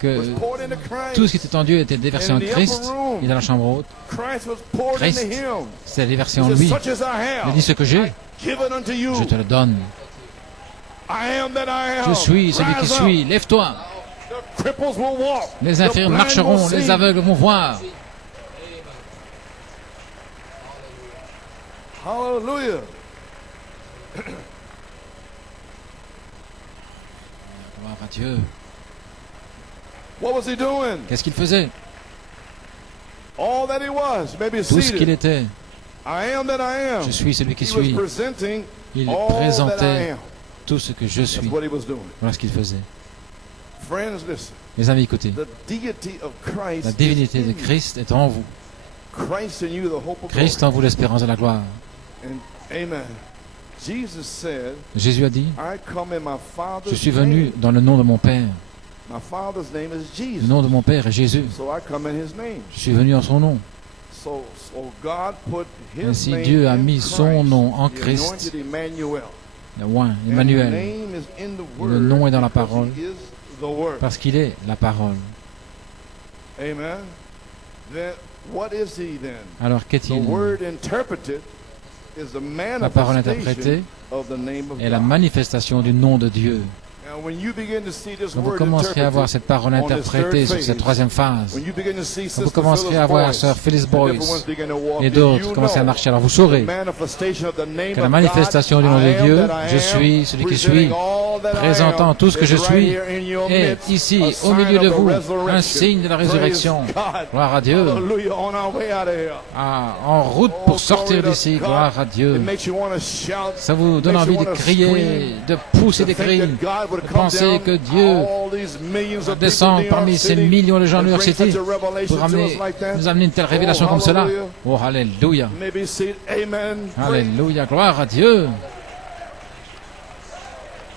que tout ce qui était en Dieu était déversé en Christ. Et dans la chambre haute, Christ s'est déversé en lui. Il dit: ce que j'ai, je te le donne. Je suis celui qui suis. Lève-toi. Les infirmes marcheront, les aveugles vont voir. Hallelujah. Gloire à Dieu. What was he doing? Qu'est-ce qu'il faisait? All that he was, maybe Tout ce qu'il seated. était. I am that I am. Je suis celui qui He was suis. presenting Il all that I présentait am. tout ce que je That's suis. what he was doing. Voilà ce qu'il faisait. Friends, listen. Mes amis, écoutez. The deity of Christ La divinité is de in you. Christ est en vous. Christ in you, the hope of Christ en vous, l'espérance de la gloire. glory. And amen. Jesus said, Jésus a dit: I come in my Father's je suis venu name. dans le nom de mon Père. My Father's name is Jesus. Le nom de mon Père est Jésus. So I come in his name. Je suis venu en son nom. So God put his Ainsi, name Dieu a in mis Christ, son nom en the Christ. anointed Emmanuel. Le oint, And the Emmanuel. name is in the Le word nom est dans la because parole. he is the word. Parce qu'il est la parole. Amen. Then what is he then? Alors The qu'est-il? word interpreted is the La parole manifestation interprétée of the name of est la God. manifestation du nom de Dieu. Now, when you begin to see this Quand vous word commencerez à voir interpreted cette parole on this interprétée third sur cette phase, troisième phase, when you begin to see quand Sister vous commencerez Phyllis à voir Boyce, Sœur Phyllis and Boyce everyone's begin to walk, et then d'autres you commencer à know marcher, alors vous the saurez manifestation of the name que la of manifestation God, du nom I de am Dieu, that I je am, suis celui qui suis, presenting all that I présentant am, tout ce que je is right suis, here in your est midst, ici, a au sign milieu de of the vous, resurrection. un signe de la résurrection. Praise God. Gloire à Dieu. Hallelujah, on our way out of here. Ah, en route Oh, pour sortir glory to d'ici, God. gloire à Dieu. It makes you want to shout. Ça vous donne Makes you envie de wanna crier, scream. de pousser des To think cris, that God would de come penser down que Dieu all these millions va of people in descendre New York parmi ces City millions de gens de New York and bring City such a revelation pour to us like that. nous amener une telle révélation Oh, comme cela. hallelujah. Oh, alléluia. Maybe see, amen. Alléluia, gloire à Dieu.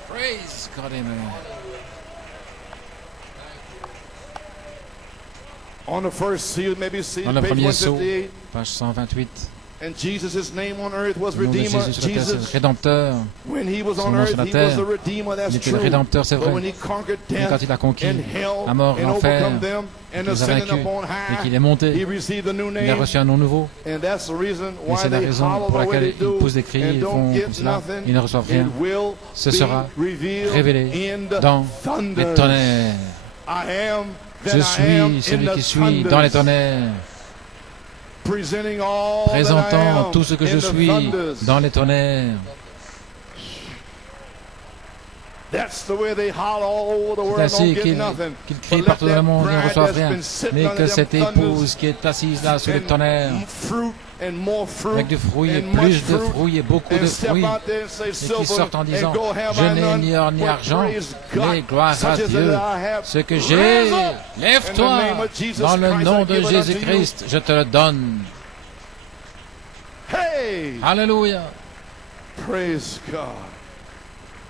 Praise God, amen. On the first seal, maybe see Dans le page premier saut, 158. page 128, And Jesus' name on earth was le nom de Redeemer. Jésus sur la terre, c'est le Jesus, Rédempteur. when he was Son on nom earth, sur la he terre, was the Redeemer, that's il était le true. Rédempteur, c'est But vrai. when he conquered Mais death quand il a conquis and hell la mort, and l'enfer, overcome them and il les a ascended vaincus up on et high, qu'il est monté, he received a new il a name. reçu un nom nouveau. And that's the reason Et why c'est la they raison holler pour the way laquelle they do ils poussent des cris and et don't font get comme cela. nothing. Ils ne reçoivent rien. It will Ce be sera revealed révélé in the dans les thunders. tonnerres. I am that Je I am suis celui in the qui suis dans les thunders. tonnerres, Presenting all that I présentant am tout ce que je in the suis thunders. dans les tonnerres. That's the way they holler all over the C'est world, ainsi don't get qu'ils nothing. crient But partout let dans le that monde, ils ne bride reçoivent that's rien. been sitting Mais under que them cette thunders épouse qui est assise là sous les tonnerres, and fruit and more fruit avec du fruit et and much plus de fruit, fruits et beaucoup and de step fruits, out there and say, et qui "Silver sortent en disant, and gold have je I n'ai none, ni or ni but argent, praise God, mais gloire à such as Dieu. that I have. Ce que Rise j'ai, up. lève-toi, In the name of Jesus dans le Christ, nom I de give it unto Jésus-Christ, je te le donne. Hey, Alléluia. praise God.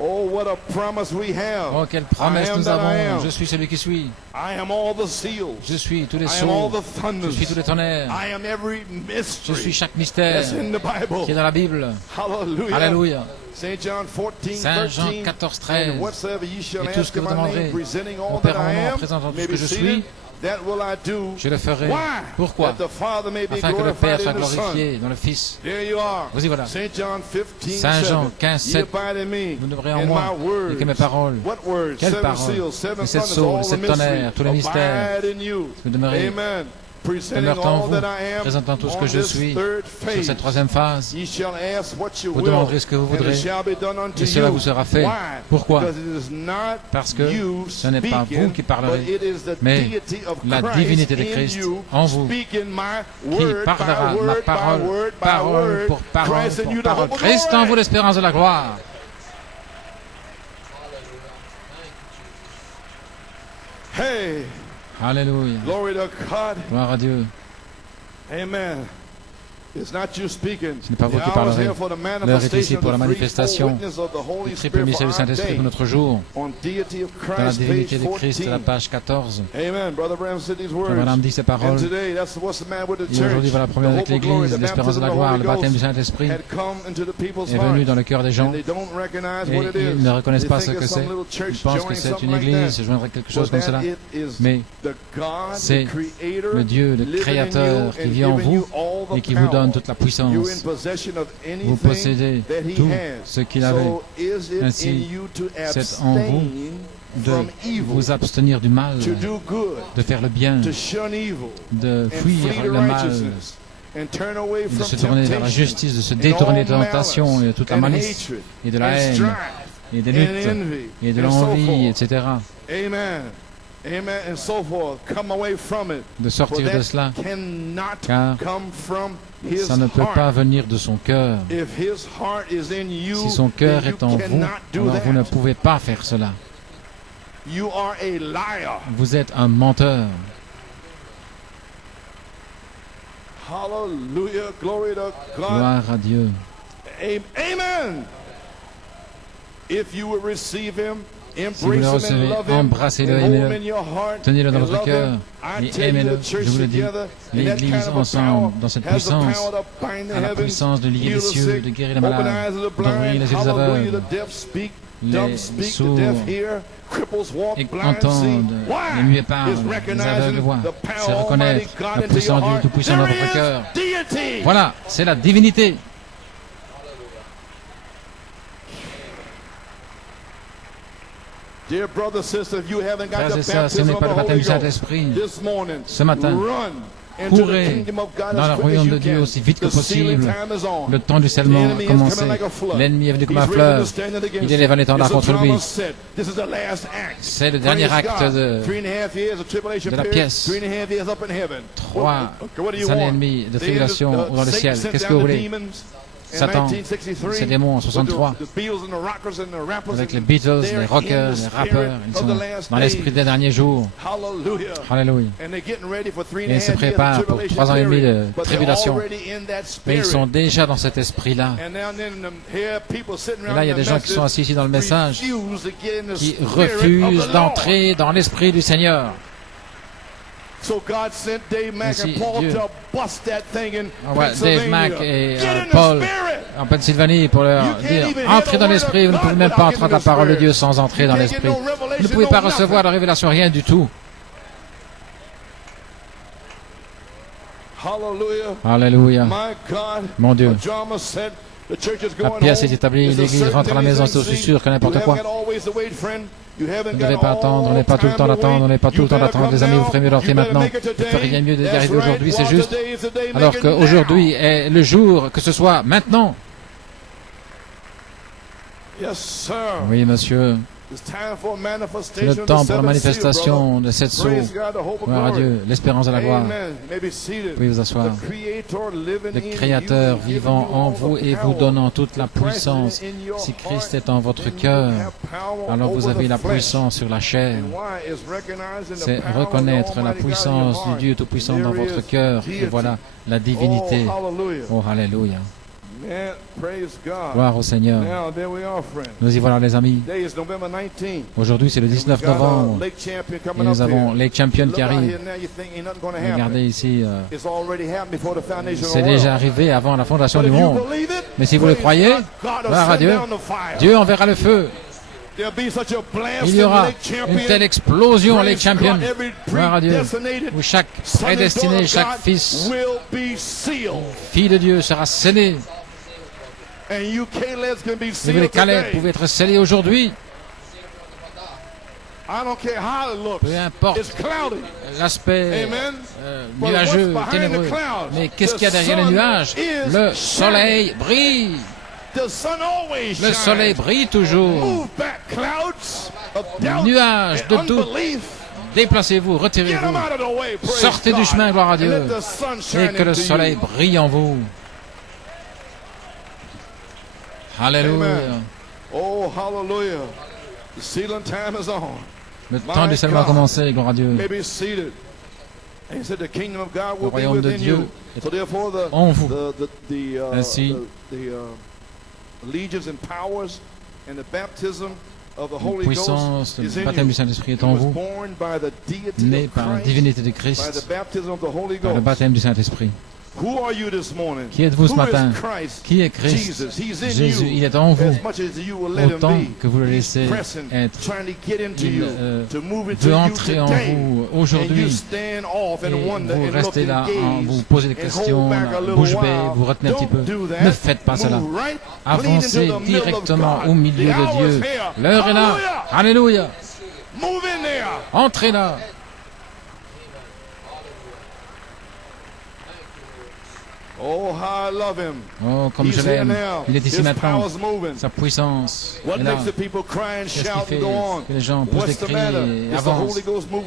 Oh, what a promise we have. Oh, quelle promesse I am nous that I avons. am. Je suis celui qui suis. I am all the seals. Je suis tous les I am all sceaux. the thunders. Je suis tous les tonnerres. I am every Je mystery suis chaque mystère that's in the Bible. qui est dans la Bible. Hallelujah. Alléluia. Saint John 14, Saint Jean 13. 14, 13. And whatsoever ye shall Et tout ce ask que in vous my demanderez, name, presenting all mon that Père en I mon nom, am, présentant tout may ce que be je seated. suis, That will I do. je le ferai. Why? Pourquoi? That the Father may be Afin que le Père glorified soit in the Son. glorifié dans le Fils. There you are. Vous y voilà. Saint John 15, Saint Jean 7. 15, Ye 7. abide in me, Vous demeurez en and moi, my words. et que mes paroles. What words? Quelles Seven paroles? seals, seven Les sept thunders, sceaux, all les the sept tonnerres, mysteries. tous les mystères. Abide in you. Vous demeurez. Amen. Presenting Demeure en all vous, that I am présentant tout ce on que je this suis third sur phase. cette troisième phase. Ye shall ask what you Vous will, demanderez ce que vous and voudrez, it shall be done unto et cela you. vous sera fait. Why? Pourquoi? Because it is not Parce que you ce n'est pas speaking, vous qui parlerez, but it is the mais deity of la Christ divinité de in Christ you, en vous, speaking my qui word parlera by ma word, parole, by word, by parole word, pour parole, Christ in you, pour the parole. hope of Christ en glory. vous, l'espérance de la gloire. Hey, Alléluia. glory to God. Gloire à Dieu. Amen. Ce n'est pas vous qui parlerez. L'heure est ici pour la manifestation du triple mystère du Saint-Esprit pour notre jour. Dans la divinité de Christ, à la page 14. Branham dit ces paroles. Et aujourd'hui, voilà le problème avec l'Église, l'espérance de la gloire, le baptême du Saint-Esprit est venu dans le cœur des gens. Et ils ne reconnaissent pas ce que c'est. Ils pensent que c'est une Église, se joindre à quelque chose comme cela. Mais c'est le Dieu, le Créateur qui vit en vous et qui vous donne toute la puissance. Vous possédez tout ce qu'il avait. Ainsi, c'est en vous de vous abstenir du mal, de faire le bien, de fuir le mal, de se tourner vers la justice, de se détourner de la tentation et de toute la malice et de la haine et des luttes et de l'envie, etc. De sortir de cela, car ça ne peut pas venir de son cœur. Si son cœur est en vous, alors vous ne pouvez pas faire cela. Vous êtes un menteur. Gloire à Dieu. Amen. Si vous le recevez, embrassez-le, aimez-le, tenez-le dans votre cœur et aimez-le. Je vous le dis, l'Église ensemble, dans cette puissance, à la puissance de lier les cieux, de guérir les malades, d'ouvrir les yeux des aveugles, les sourds entendent, les muets parlent, les aveugles voient. C'est reconnaître la puissance du Tout-Puissant dans votre cœur. Voilà, c'est la divinité. Frères et sœurs, si vous n'avez pas le baptême du Saint-Esprit, ce matin, courez dans le royaume de Dieu aussi vite que possible. Le temps du scellement a commencé. L'ennemi est venu comme un fleuve. Il élève un étendard contre lui. C'est le dernier acte de la pièce. 3 années et demie de tribulation dans le ciel. Qu'est-ce que vous voulez? Satan, ces démons en 63, avec les Beatles, les rockers, les rappeurs, ils sont dans l'esprit des derniers jours. Alléluia. Et ils se préparent pour 3 ans et demi de tribulation. Mais ils sont déjà dans cet esprit-là. Et là, il y a des gens qui sont assis ici dans le message, qui refusent d'entrer dans l'esprit du Seigneur. Ainsi, Dieu envoie Dave Mack et Paul en Pennsylvanie pour leur dire « Entrez dans l'esprit, vous ne pouvez même pas entrer dans la parole de Dieu sans entrer dans l'esprit. Vous ne pouvez pas recevoir la révélation, rien du tout. » Alléluia. Mon Dieu. La pièce est établie, l'Église rentre à la maison, c'est aussi sûr que n'importe quoi. Vous ne devez pas attendre, on n'est pas tout le temps d'attendre, on n'est pas tout le temps d'attendre. Les amis, vous ferez mieux d'entrer maintenant. Vous ne ferez rien mieux d'arriver aujourd'hui, c'est juste. Alors qu'aujourd'hui est le jour, que ce soit maintenant. Oui, monsieur. C'est le temps pour la manifestation de cette source. Gloire à Dieu, l'espérance de la gloire. Vous pouvez vous asseoir. Le Créateur vivant en vous et vous donnant toute la puissance. Si Christ est en votre cœur, alors vous avez la puissance sur la chair. C'est reconnaître la puissance du Dieu Tout-Puissant dans votre cœur. Et voilà la divinité. Oh, alléluia. Gloire au Seigneur. Nous y voilà, les amis. Aujourd'hui, c'est le 19 novembre. Et nous avons Lake Champion qui arrive. Regardez ici. C'est déjà arrivé avant la fondation du monde. Mais si vous le croyez, gloire à Dieu, Dieu enverra le feu. Il y aura une telle explosion à Lake Champion, gloire à Dieu, où chaque prédestiné, chaque fils, fille de Dieu sera scellé. Et les Caleb pouvaient être scellés aujourd'hui. Peu importe l'aspect nuageux, ténébreux. Mais qu'est-ce qu'il y a derrière les nuages? Le soleil brille. Le soleil brille toujours. Nuages de doute. Déplacez-vous, retirez-vous. Sortez du chemin, gloire à Dieu. Et que le soleil brille en vous. Alléluia. Oh, hallelujah. The sealing time is on. Le temps du scellement a commencé, gloire à Dieu. Le royaume de Dieu est en vous. Ainsi, la puissance, le baptême du Saint-Esprit est en vous, né par la divinité de Christ, par le baptême du Saint-Esprit. Qui êtes-vous ce matin? Qui est Christ? Jésus, il est en vous. Autant que vous le laissez être, il veut entrer en vous aujourd'hui. Et vous restez là, vous posez des questions, bouche bée, vous retenez un petit peu. Ne faites pas cela. Avancez directement au milieu de Dieu. L'heure est là. Alléluia. Entrez là. Oh, comme je l'aime. Il est ici maintenant. Sa puissance est là. Qu'est-ce qui fait que les gens poussent des cris et avancent?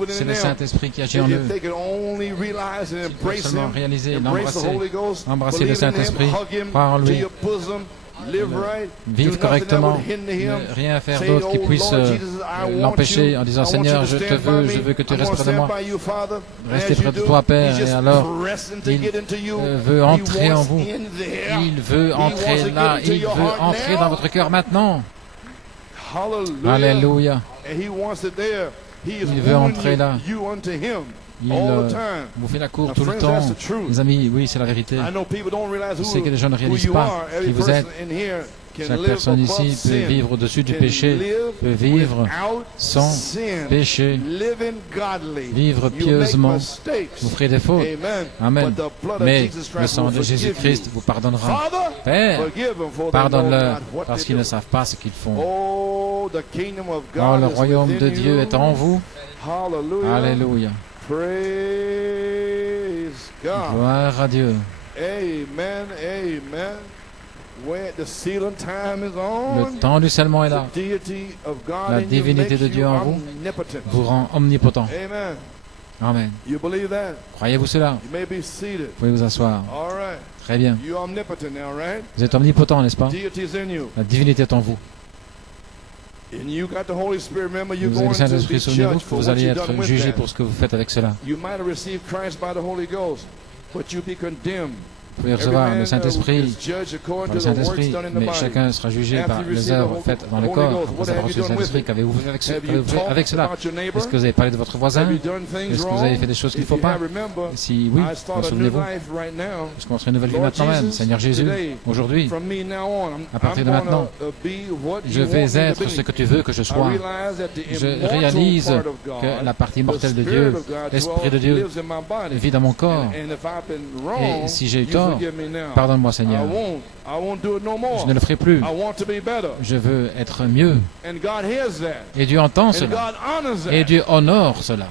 C'est le Saint-Esprit qui agit en eux. S'ils peuvent seulement réaliser, embrasser le Saint-Esprit, croire en lui, vivre correctement, ne rien faire d'autre qui puisse l'empêcher en disant Seigneur, je veux que tu restes près de moi, restez près de toi Père, et alors il veut entrer en vous, il veut entrer là, il veut entrer dans votre cœur maintenant. Alléluia. Il veut entrer là. Il vous fait la cour tout le temps. Les amis, oui, c'est la vérité. Je sais que les gens ne réalisent pas qui vous êtes. Chaque personne ici peut vivre au-dessus du péché, peut vivre sans péché, vivre pieusement. Vous ferez des fautes. Amen. Mais le sang de Jésus-Christ vous pardonnera. Père, pardonne-leur parce qu'ils ne savent pas ce qu'ils font. Oh, le royaume de Dieu est en vous. Alléluia. Gloire à Dieu. Amen, amen. Le temps du scellement est là. La divinité de Dieu en vous vous rend omnipotent. Amen. Croyez-vous cela? Vous pouvez vous asseoir. Très bien. Vous êtes omnipotent, n'est-ce pas? La divinité est en vous. Vous avez le Saint-Esprit sur vous, que vous allez être jugé pour ce que vous faites avec cela. Vous pouvez recevoir le Saint-Esprit par le Saint-Esprit, mais chacun sera jugé par les œuvres faites dans le corps. Après avoir reçu le Saint-Esprit, qu'avez-vous fait avec cela? Est-ce que vous avez parlé de votre voisin? Est-ce que vous avez fait des choses qu'il ne faut pas? Et si oui, souvenez-vous, je commencerai une nouvelle vie maintenant même. Seigneur Jésus, aujourd'hui, à partir de maintenant, je vais être ce que tu veux que je sois. Je réalise que la partie mortelle de Dieu, l'Esprit de Dieu, vit dans mon corps. Et si j'ai eu tort, pardonne-moi Seigneur. Je ne le ferai plus. Je veux être mieux. Et Dieu entend cela. Et Dieu honore cela.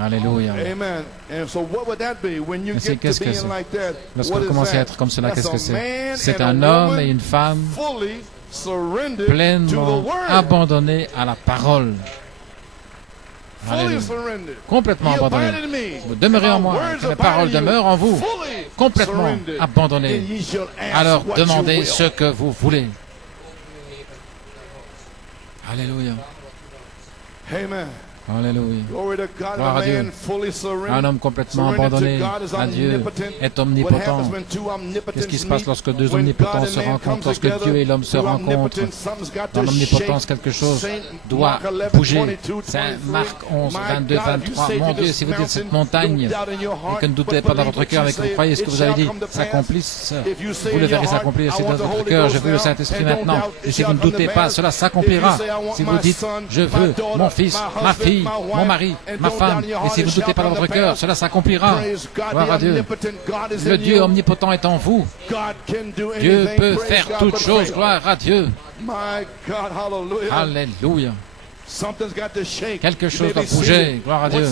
Alléluia. Et qu'est-ce que c'est? Lorsqu'on commence à être comme cela, qu'est-ce que c'est? C'est un homme et une femme pleinement abandonnés à la parole. Alléluia. Complètement abandonné. Vous demeurez en moi, que la parole demeure en vous. Complètement abandonné. Alors demandez ce que vous voulez. Alléluia. Alléluia. Gloire à Dieu. Un homme complètement abandonné à Dieu est omnipotent. Qu'est-ce qui se passe lorsque deux omnipotents se rencontrent? Lorsque Dieu et l'homme se rencontrent, dans l'omnipotence, quelque chose doit bouger. Saint Marc 11, 22, 23. Mon Dieu, si vous dites cette montagne et que ne doutez pas dans votre cœur, mais que vous croyez ce que vous avez dit s'accomplisse, vous le verrez s'accomplir. Si dans votre cœur, je veux le Saint-Esprit maintenant, et si vous ne doutez pas, cela s'accomplira. Si vous dites, je veux mon fils, ma fille, mon mari, ma femme, et si vous ne doutez pas dans votre cœur, cela s'accomplira. Gloire à Dieu. Le Dieu omnipotent est en vous. Dieu peut faire toutes choses. Gloire à Dieu. Alléluia. Quelque chose doit bouger. Gloire à Dieu.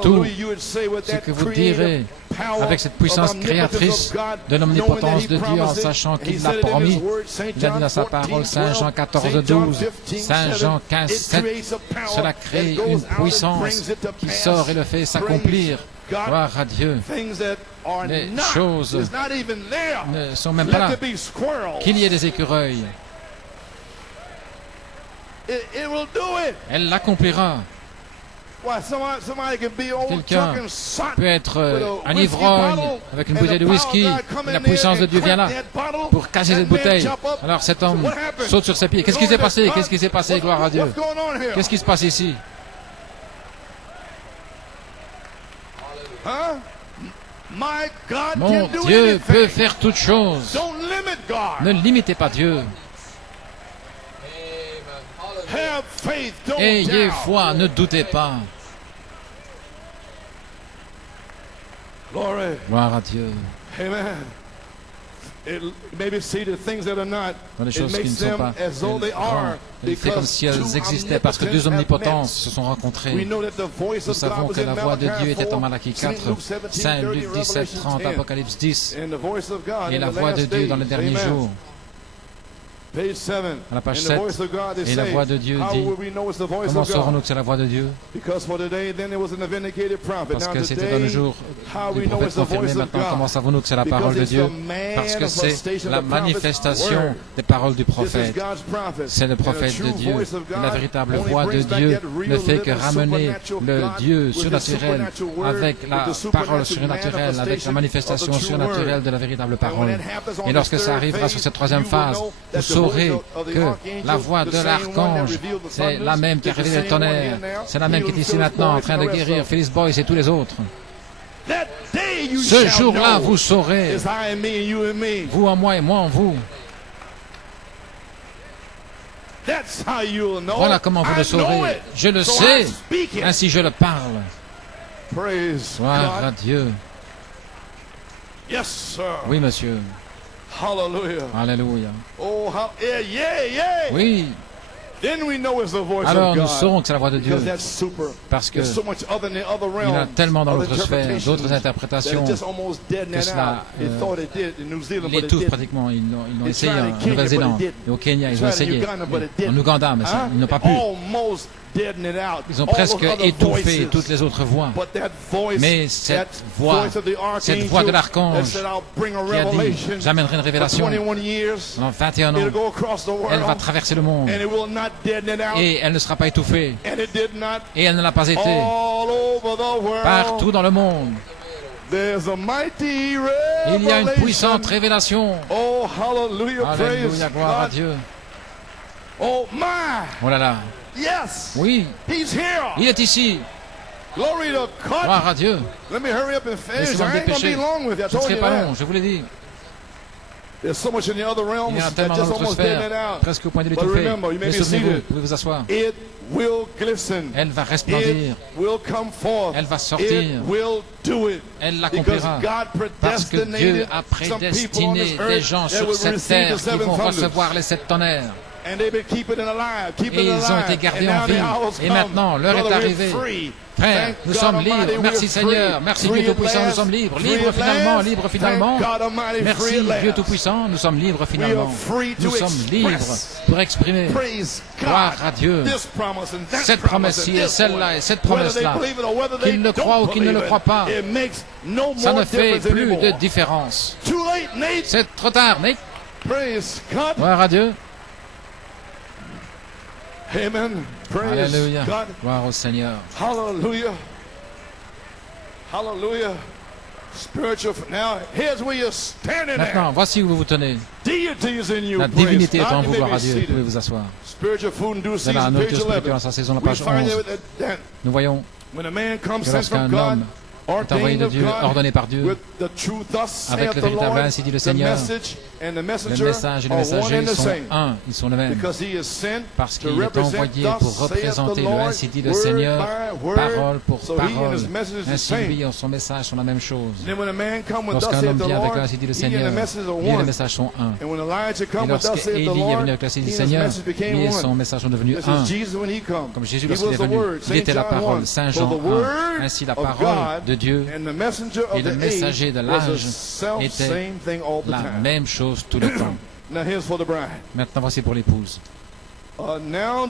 Tout ce que vous direz avec cette puissance créatrice de l'omnipotence de Dieu en sachant qu'il l'a promis. Il a dit dans sa parole, Saint Jean 14, 12, Saint Jean 15, 7, cela crée une puissance qui sort et le fait s'accomplir. Gloire à Dieu. Les choses ne sont même pas là. Qu'il y ait des écureuils. Elle l'accomplira. Quelqu'un peut être un ivrogne avec une bouteille de whisky, et la puissance de Dieu vient là pour casser cette bouteille. Alors cet homme saute sur ses pieds. Qu'est-ce qui s'est passé? Qu'est-ce qui s'est passé? Gloire à Dieu. Qu'est-ce qui se passe ici? Mon Dieu peut faire toutes choses. Ne limitez pas Dieu. Ayez foi, ne doutez pas. Gloire à Dieu. Dans les choses qui ne sont pas grandes, il fait comme si elles existaient parce que deux omnipotences se sont rencontrés. Nous savons que la voix de Dieu était en Malachie 4, Saint Luc 17, 30, Apocalypse 10, et la voix de Dieu dans les derniers jours. À la page 7, et la voix de Dieu dit, comment saurons-nous que c'est la voix de Dieu? Parce que c'était dans le jour du prophète confirmé. Maintenant, comment savons-nous que c'est la parole de Dieu? Parce que c'est la manifestation des paroles du prophète. C'est le prophète de Dieu. Et la véritable voix de Dieu ne fait que ramener le Dieu surnaturel avec la parole surnaturelle, avec la manifestation surnaturelle de la véritable parole. Et lorsque ça arrivera sur cette troisième phase, vous saurez que la voix de l'archange, c'est la même qui a révélé le tonnerre, c'est la même qui est ici maintenant en train de guérir Phyllis Boyce et tous les autres. Ce jour-là, vous saurez, vous en moi et moi en vous. Voilà comment vous le saurez. Je le sais, ainsi je le parle. Gloire à Dieu. Oui, monsieur. Alléluia. Oui. Alors nous saurons que c'est la voix de Dieu, parce que il y en a tellement dans l'autre sphère, d'autres interprétations, que cela l'étouffe pratiquement. Ils l'ont essayé en Nouvelle-Zélande et au Kenya, ils ont essayé. En Ouganda, mais ils n'ont pas pu. Ils ont presque étouffé toutes les autres voix. Mais cette voix de l'archange qui a dit, j'amènerai une révélation, dans 21 ans, elle va traverser le monde. Et elle ne sera pas étouffée. Et elle ne l'a pas été. Partout dans le monde, il y a une puissante révélation. Alléluia, gloire à Dieu. Oh là là. Oui, il est ici. Gloire à Dieu. Laissez-moi me dépêcher. Je ne serai pas long, je vous l'ai dit. Il y en a tellement dans notre sphère, presque au point de l'étouffer. Mais souvenez-vous, vous pouvez vous asseoir. Elle va resplendir. Elle va sortir. Elle l'accomplira. Parce que Dieu a prédestiné des gens sur cette terre qui vont recevoir les 7 tonnerres. Et ils ont été gardés en vie. Et maintenant, l'heure est arrivée. Frère, nous sommes libres. Merci Seigneur. Merci Dieu Tout-Puissant. Nous sommes libres. Libres finalement. Libres finalement. Merci Dieu Tout-Puissant. Nous sommes libres finalement. Nous sommes libres pour exprimer. Gloire à Dieu. Cette promesse-ci et celle-là et cette promesse-là. Qu'il le croit ou qu'il ne le croit pas. Ça ne fait plus de différence. C'est trop tard, Nate. Gloire à Dieu. Amen. Alléluia. Gloire au Seigneur. Hallelujah. Hallelujah. Spiritual. Now, here's where you're standing. Maintenant, voici où vous vous tenez. La divinité est en vous, gloire à Dieu. Vous pouvez vous asseoir. C'est la nourriture spirituelle en sa saison, la page 11. Nous voyons que lorsqu'un homme est envoyé de Dieu, ordonné par Dieu, avec le véritable ainsi dit le Seigneur, le message et le messager sont un, ils sont le même, parce qu'il est envoyé pour représenter le ainsi dit le Seigneur, parole pour parole. Ainsi lui et son message sont la même chose. Lorsqu'un homme vient avec le ainsi dit le Seigneur, lui et le message sont un. Et lorsque Élie est venu avec le ainsi dit le Seigneur, lui et son message sont devenus un. Comme Jésus lorsqu'il est venu, il était la parole, Saint Jean 1. Ainsi la parole de Dieu et le messager de l'âge était la même chose tout le temps. Maintenant voici pour l'épouse. Maintenant,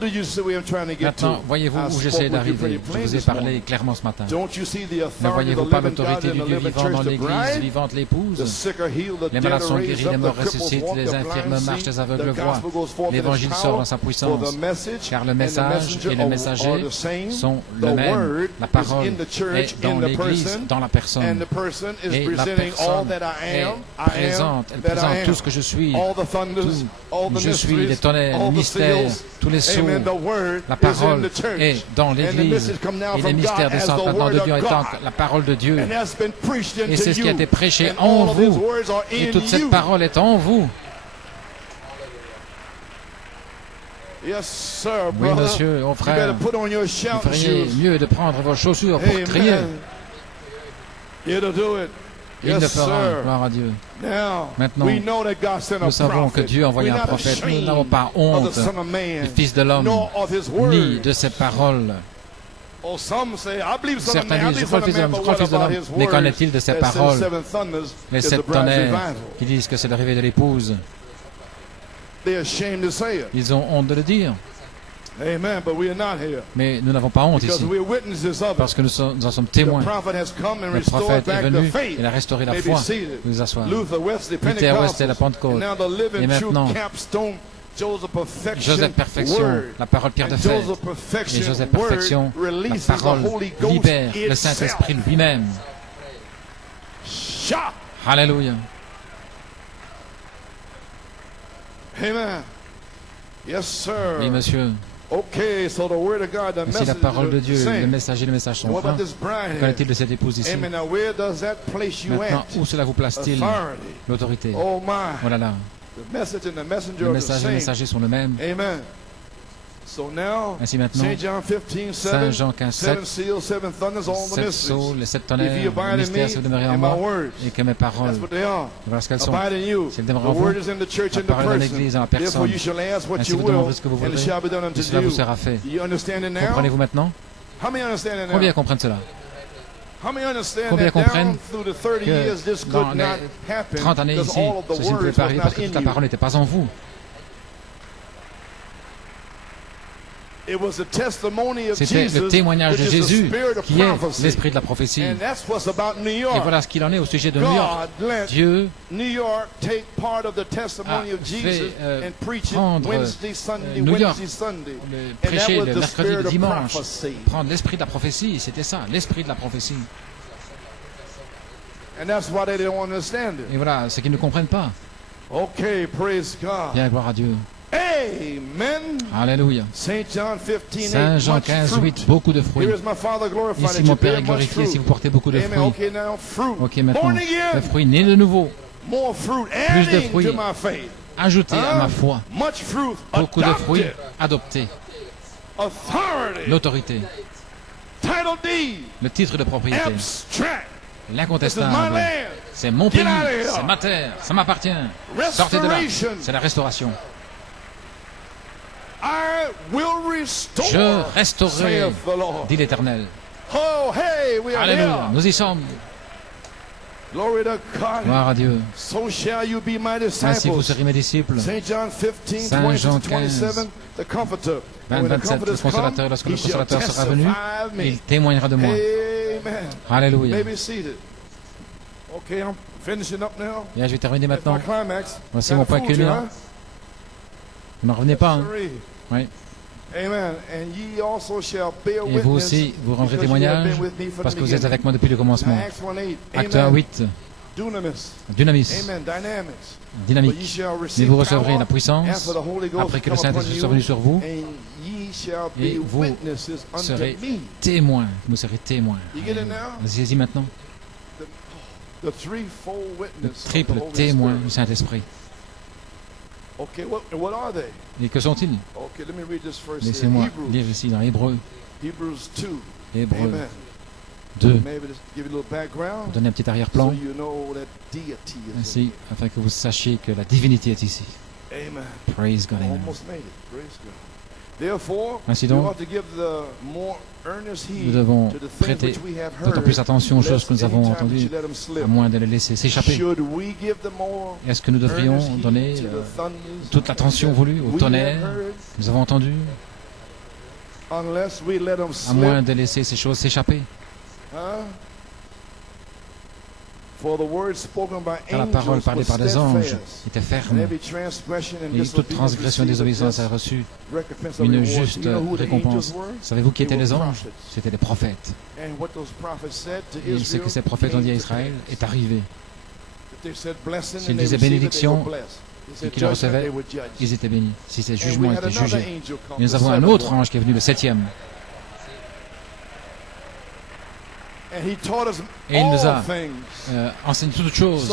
voyez-vous où j'essaie d'arriver. Je vous ai parlé clairement ce matin. Ne voyez-vous pas l'autorité du Dieu vivant dans l'Église vivante, l'épouse? Les malades sont guéris, les morts ressuscitent, les infirmes marchent, les aveugles voient. L'Évangile sort dans sa puissance, car le message et le messager sont le même. La parole est dans l'Église, dans la personne. Et la personne est présente. Elle présente tout ce que je suis. Je suis les tonnerres, les mystères, tous les sceaux. La parole est dans l'Église. Et les mystères descendent maintenant de Dieu étant la parole de Dieu. Et c'est ce qui a été prêché en vous. Et toute cette parole est en vous. Oui, monsieur, oh frère, vous feriez mieux de prendre vos chaussures pour crier. Il le fera, gloire à Dieu. Maintenant, nous savons que Dieu a envoyé un prophète. Nous n'avons pas honte du Fils de l'homme, ni de ses paroles. Certains disent, je crois le Fils de l'homme, je crois le Fils de l'homme. Mais qu'en est-il de ses paroles? Les 7 tonnerres qui disent que c'est le réveil de l'épouse. Ils ont honte de le dire. Mais nous n'avons pas honte ici, parce que nous en sommes témoins. Le prophète est venu, il a restauré la foi. Nous asseoir. Luther, Wesley, la Pentecôte. Et maintenant, Joseph Perfection, la parole pierre de fer. Et Joseph Perfection, la parole libère le Saint-Esprit lui-même. Alléluia. Amen. Yes, sir. Oui, monsieur. Si la parole de Dieu, le message et le message sont un, qu'en est-il de cette épouse ici? Maintenant, où cela vous place-t-il? L'autorité. Oh là là. Le message et le messager sont le même. Ainsi maintenant, Saint Jean 15, 7 sceaux, les 7 tonnerres, le mystère se demeurer en moi, et que mes paroles, voilà ce qu'elles sont. Si elles demeurent en vous, la parole dans l'Église, dans la personne. Ainsi vous demanderez ce que vous voudrez, et cela vous sera fait. Comprenez-vous maintenant? Combien comprennent cela? Combien comprennent que dans les 30 années ici, ceci ne pouvait pas arriver parce que toute la parole n'était pas en vous? C'était le témoignage de Jésus qui est l'esprit de la prophétie. Et voilà ce qu'il en est au sujet de New York. Dieu a fait prendre New York, prêcher le mercredi et le dimanche, prendre l'esprit de la prophétie. C'était ça, l'esprit de la prophétie. Et voilà ce qu'ils ne comprennent pas. Bien, gloire à Dieu. Amen. Alléluia. Saint Jean 15, 8, beaucoup de fruits. Ici mon Père est glorifié si vous portez beaucoup de fruits. Ok, maintenant, le fruit né de nouveau. Plus de fruits ajoutés à ma foi. Beaucoup de fruits adoptés. L'autorité. Le titre de propriété. L'incontestable. C'est mon pays, c'est ma terre, ça m'appartient. Sortez de là. C'est la restauration. Je restaurerai, dit l'Éternel. Alléluia, nous y sommes. Gloire à Dieu. Ainsi vous serez mes disciples. Saint Jean 15, 27, le consolateur, lorsque le consolateur sera venu, il témoignera de moi. Alléluia. Bien, je vais terminer maintenant. Voici mon point culminant. Vous n'en revenez pas, hein? Oui. Et vous aussi, vous rendrez témoignage parce que vous êtes avec moi depuis le commencement. Acte 1, 8. Dynamis. Dynamique. Mais vous recevrez la puissance après que le Saint-Esprit soit venu sur vous. Et vous serez témoins. Vous serez témoins. Allez-y maintenant. Le triple témoin du Saint-Esprit. Et que sont-ils? Laissez-moi lire ici dans Hébreux. Hébreux 2. Pour donner un petit arrière-plan. Ainsi, afin que vous sachiez que la divinité est ici. Praise God. Amen. Ainsi donc, nous devons prêter d'autant plus attention aux choses que nous avons entendues, à moins de les laisser s'échapper. Est-ce que nous devrions donner toute l'attention voulue au tonnerre que nous avons entendu, à moins de laisser ces choses s'échapper? Car la parole parlée par des anges était ferme, et toute transgression et désobéissance a reçu une juste récompense. Savez-vous qui étaient les anges? C'étaient les prophètes. Et ce que ces prophètes ont dit à Israël est arrivé. S'ils disaient bénédiction et qu'ils le recevaient, ils étaient bénis. Si ces jugements étaient jugés. Et nous avons un autre ange qui est venu, le 7e. Et il nous a enseigné toutes choses.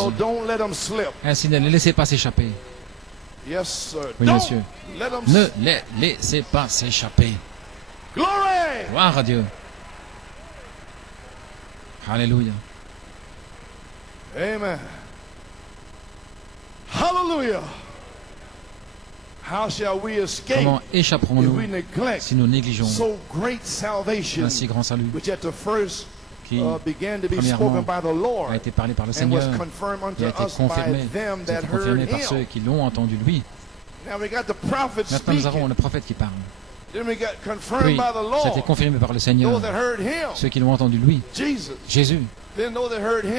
Ainsi, ne les laissez pas s'échapper. Oui, monsieur. Ne les laissez pas s'échapper. Gloire à Dieu. Alléluia. Amen. Hallelujah. Comment échapperons-nous si nous négligeons un si grand salut qui, premièrement, a été parlé par le Seigneur, qui a été confirmé par ceux qui l'ont entendu lui. Maintenant, nous avons le prophète qui parle. Puis, ça a été confirmé par le Seigneur, ceux qui l'ont entendu lui, Jésus.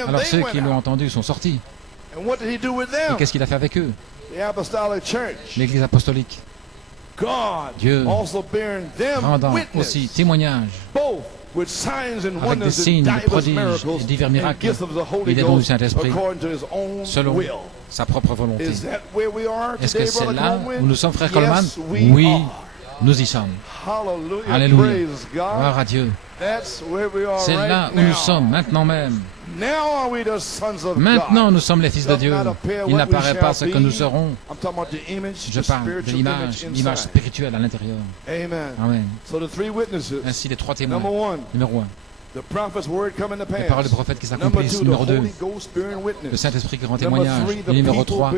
Alors ceux qui l'ont entendu sont sortis. Et qu'est-ce qu'il a fait avec eux? L'Église apostolique. Dieu rendant aussi témoignage avec des signes, des prodiges et divers miracles et des dons du Saint-Esprit selon sa propre volonté. Est-ce que c'est là où nous sommes, frère Coleman? Oui, nous y sommes. Alléluia. Gloire à Dieu. C'est là où nous sommes maintenant même. Maintenant, nous sommes les fils de Dieu. Il n'apparaît pas ce que nous serons. Je parle de l'image spirituelle à l'intérieur. Amen. Ainsi, les trois témoins. Numéro 1. Les paroles du prophète qui s'accomplissent. Numéro 2. Le Saint-Esprit qui rend témoignage. Et numéro 3.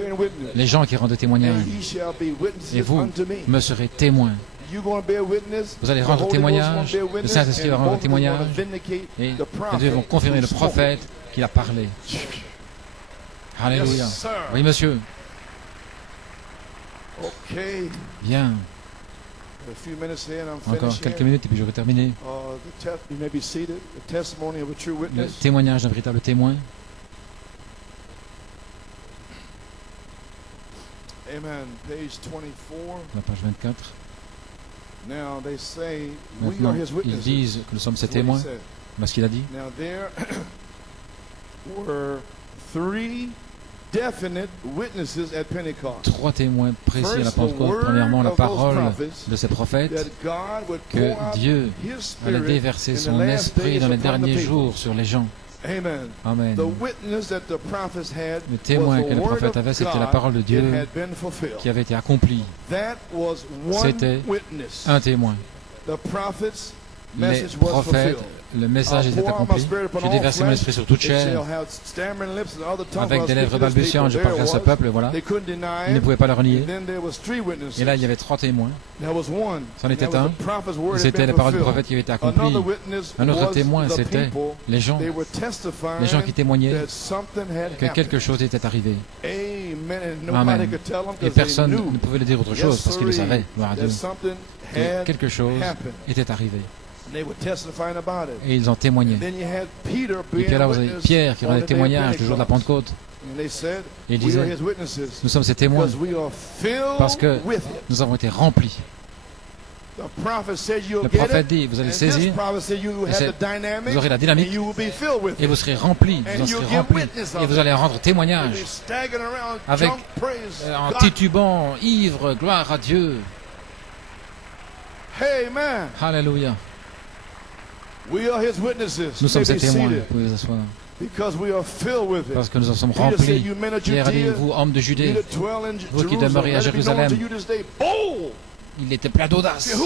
Les gens qui rendent témoignage. Et vous me serez témoins. Vous allez rendre témoignage, le Saint-Esprit va rendre témoignage, et les deux vont confirmer le prophète qui a parlé. Alléluia. Oui, monsieur. Bien. Encore quelques minutes et puis je vais terminer. Le témoignage d'un véritable témoin. La page 24. Maintenant, ils disent que nous sommes ses témoins. Voilà ce qu'il a dit. Trois témoins précis à la Pentecôte. Premièrement, la parole de ces prophètes, que Dieu allait déverser son esprit dans les derniers jours sur les gens. Amen. Le témoin que le prophète avait, c'était la parole de Dieu qui avait été accomplie. C'était un témoin. Les prophètes, le message était accompli. J'ai déversé mon esprit sur toute chair. Avec des lèvres balbutiantes, je parlerai à ce peuple, voilà. Ils ne pouvaient pas le renier. Et là, il y avait trois témoins. C'en était un. C'était la parole du prophète qui avait été accomplie. Un autre témoin, c'était les gens qui témoignaient que quelque chose était arrivé. Amen. Et personne ne pouvait le dire autre chose parce qu'il le savait, gloire à Dieu, que quelque chose était arrivé. Et ils en témoignaient. Et puis là, vous avez Pierre qui rendait témoignage le jour de la Pentecôte. Et il disait, nous sommes ces témoins parce que nous avons été remplis. Le prophète dit, vous allez saisir, vous aurez la dynamique, et vous serez remplis, vous en serez remplis, et vous allez rendre témoignage avec, en titubant, ivre, gloire à Dieu. Alléluia. Nous sommes ses témoins, vous pouvez vous asseoir. Parce que nous en sommes remplis. Pierre a dit, vous, hommes de Judée, vous qui demeurez à Jérusalem, il était plein d'audace.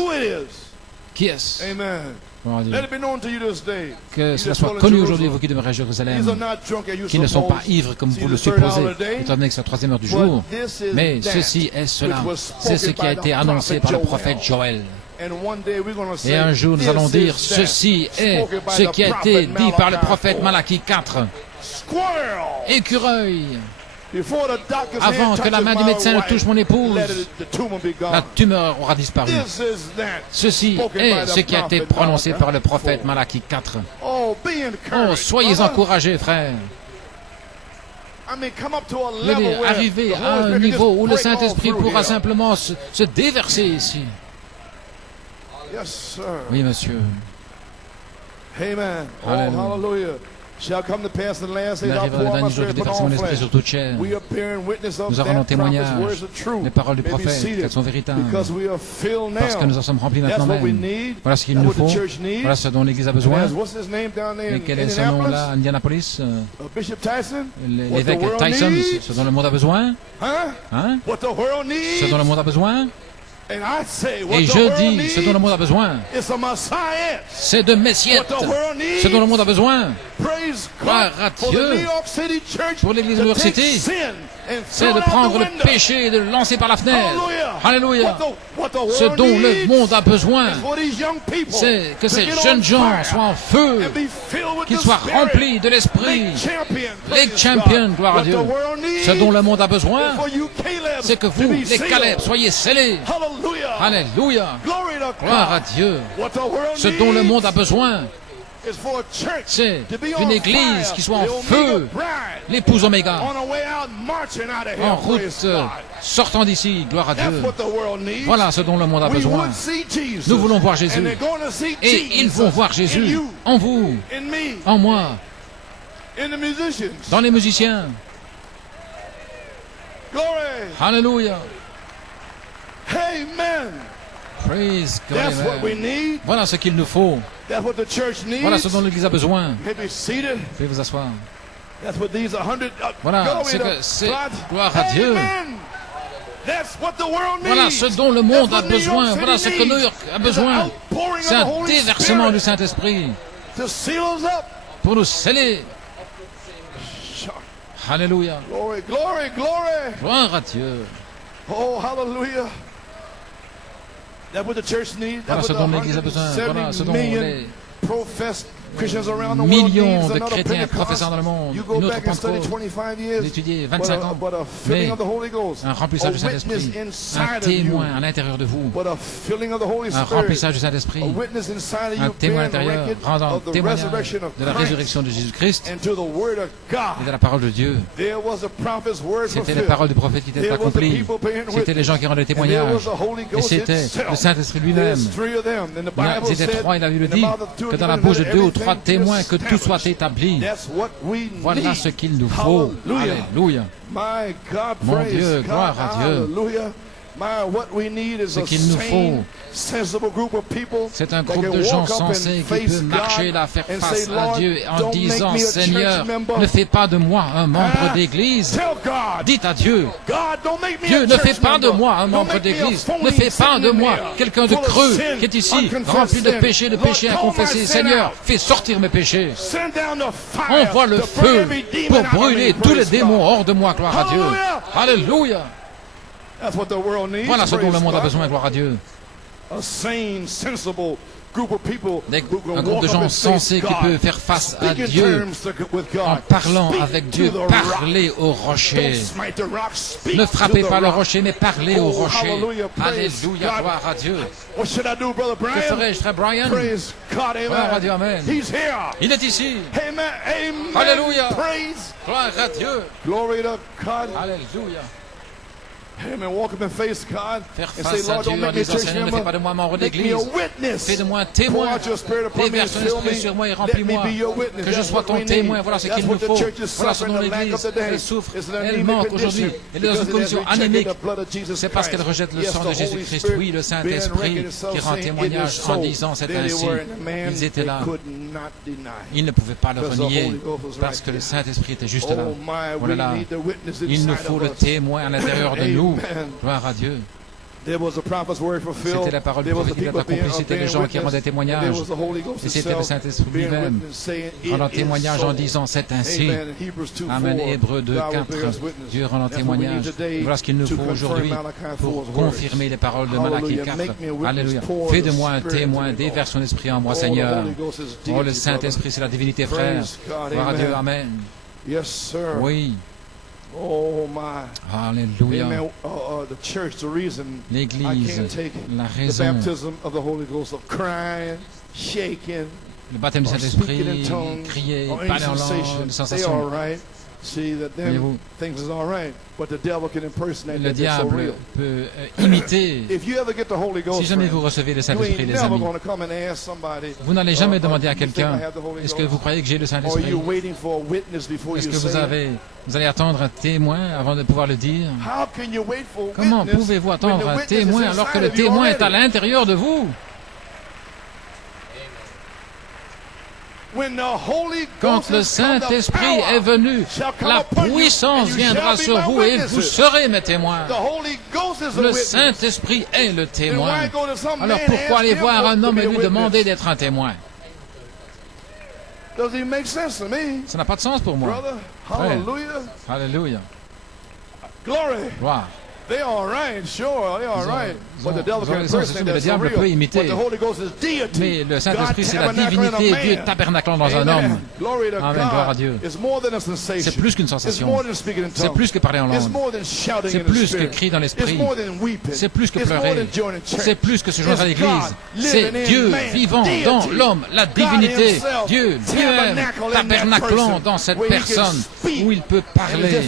Qui est-ce? Amen. Gloire à Dieu. Let it be known to you this day. Que cela soit connu aujourd'hui, vous qui demeurez à Jérusalem, qui ne sont pas ivres comme vous le supposez, étant donné que c'est la 3e heure du jour. Mais ceci est cela. C'est ce qui a été annoncé par le prophète Joël. Et un jour, nous allons dire, ceci est ce qui a été dit par le prophète Malachie 4. Écureuil. Avant que la main du médecin ne touche mon épouse, la tumeur aura disparu. Ceci est ce qui a été prononcé par le prophète Malachie 4. Oh, soyez encouragés, frères. Arrivez à un niveau où le Saint-Esprit pourra simplement se déverser ici. Oui, monsieur. Amen. Alléluia. Shall come to pass in the last days. Il arrivera le dernier jour que déverser mon esprit sur toute chair. Nous aurons témoignage des paroles du prophète, qu'elles sont véritables. Parce que nous en sommes remplis maintenant même. Voilà ce qu'il nous faut. Voilà ce dont l'Église a besoin. Et quel est son nom là, à Indianapolis? L'évêque Tyson, ce dont le monde a besoin. Hein? Ce dont le monde a besoin. Et je dis, ce dont le monde a besoin, c'est de Messiette. Ce dont le monde a besoin, gloire à Dieu, pour l'Église de New York City, c'est de prendre le péché et de le lancer par la fenêtre. Alléluia. Ce dont le monde a besoin, c'est que ces jeunes gens soient en feu, qu'ils soient remplis de l'esprit. Les champions, gloire à Dieu. Ce dont le monde a besoin, c'est que vous, les Caleb, soyez scellés. Alléluia. Gloire à Dieu. Ce dont le monde a besoin, c'est une église qui soit en feu, l'épouse Oméga, en route, sortant d'ici, gloire à Dieu. Voilà ce dont le monde a besoin. Nous voulons voir Jésus. Et ils vont voir Jésus en vous, en moi, dans les musiciens. Alléluia. Amen. Praise God. That's what we need. Voilà ce qu'il nous faut. That's what the church needs. Voilà ce dont l'Église a besoin. Be seated. Veuillez vous asseoir. That's what these 100. Voilà ce que c'est. Gloire à Dieu. That's what the world needs. Voilà ce dont le monde a besoin. Voilà ce que New York a besoin. C'est un déversement du Saint-Esprit pour nous sceller. Alléluia. Glory, glory, glory. Gloire à Dieu. Oh, hallelujah. That's what the church needs. Voilà ce dont l'Église a besoin. Voilà ce dont les millions de chrétiens professeurs dans le monde, une autre Pentecôte, d'étudier 25 ans, mais un remplissage du Saint-Esprit, un témoin à l'intérieur de vous, un remplissage du Saint-Esprit, un témoin à l'intérieur, rendant témoignage de la résurrection de Jésus-Christ et de la parole de Dieu. C'était les paroles du prophète qui étaient accomplies, c'était les gens qui rendaient témoignage, et c'était le Saint-Esprit lui-même. Ils étaient trois, il a vu le dit, que dans la bouche de 2 ou 3 témoins, que tout soit établi. Voilà ce qu'il nous faut. Alléluia. Mon Dieu, gloire à Dieu. Ce qu'il nous faut, c'est un groupe de gens sensés qui peut marcher là, faire face à Dieu en disant, Seigneur, ne fais pas de moi un membre d'église. Dites à Dieu, Dieu, ne fais pas de moi un membre d'église. Ne fais pas de moi quelqu'un de creux qui est ici, rempli de péchés inconfessés. Seigneur, fais sortir mes péchés. Envoie le feu pour brûler tous les démons hors de moi, gloire à Dieu. Alléluia. Voilà ce dont le monde a besoin, gloire à Dieu. Un groupe de gens sensés qui peut faire face à Dieu en parlant avec Dieu. Parlez au rocher. Ne frappez pas le rocher, mais parlez au rocher. Alléluia, gloire à Dieu. Que ferais-je, frère Brian? Gloire à Dieu, amen. Il est ici. Alléluia. Gloire à Dieu. Alléluia. Faire face à Dieu en disant, Seigneur, ne fais pas de moi membre d'église. Fais de moi un témoin. Déverse ton esprit sur moi et remplis-moi. Que je sois ton témoin. Voilà ce qu'il nous faut. Voilà ce dont l'Église, elle souffre, elle manque aujourd'hui. Elle est dans une condition anémique. C'est parce qu'elle rejette le sang de Jésus-Christ. Oui, le Saint-Esprit qui rend témoignage en disant, c'est ainsi. Ils étaient là. Ils ne pouvaient pas le renier parce que le Saint-Esprit était juste là. Voilà là. Il nous faut le témoin à l'intérieur de nous. Gloire à Dieu. C'était la parole du prophète qui était accomplie, c'était les gens qui rendaient témoignage, et c'était le Saint-Esprit lui-même rendant témoignage en disant c'est ainsi. Amen. Hébreux 2:4. Dieu rend témoignage. Voilà ce qu'il nous faut aujourd'hui pour confirmer les paroles de Malachie 4. Alléluia. Fais de moi un témoin, déverse son esprit en moi, Seigneur. Oh, le Saint-Esprit, c'est la divinité, frère. Gloire à Dieu. Amen. Oui. Alléluia. L'Église, la raison, le baptême du Saint-Esprit, crier, parler en langue, une sensation. Voyez-vous, le diable peut imiter. Si jamais vous recevez le Saint-Esprit, les amis, vous n'allez jamais demander à quelqu'un, est-ce que vous croyez que j'ai le Saint-Esprit? Est-ce que vous allez attendre un témoin avant de pouvoir le dire? Comment pouvez-vous attendre un témoin alors que le témoin est à l'intérieur de vous? Quand le Saint-Esprit est venu, la puissance viendra sur vous et vous serez mes témoins. Le Saint-Esprit est le témoin. Alors pourquoi aller voir un homme et lui demander d'être un témoin? Ça n'a pas de sens pour moi. Alléluia. Gloire. Le diable peut imiter, mais le Saint-Esprit, c'est la divinité, Dieu tabernacle dans un homme. Amen, gloire à Dieu. C'est plus qu'une sensation, c'est plus que parler en langue, c'est plus que crier dans l'esprit, c'est plus que pleurer, c'est plus que se joindre à l'Église. C'est Dieu vivant dans l'homme, la divinité, Dieu lui-même tabernaclant dans cette personne où il peut parler.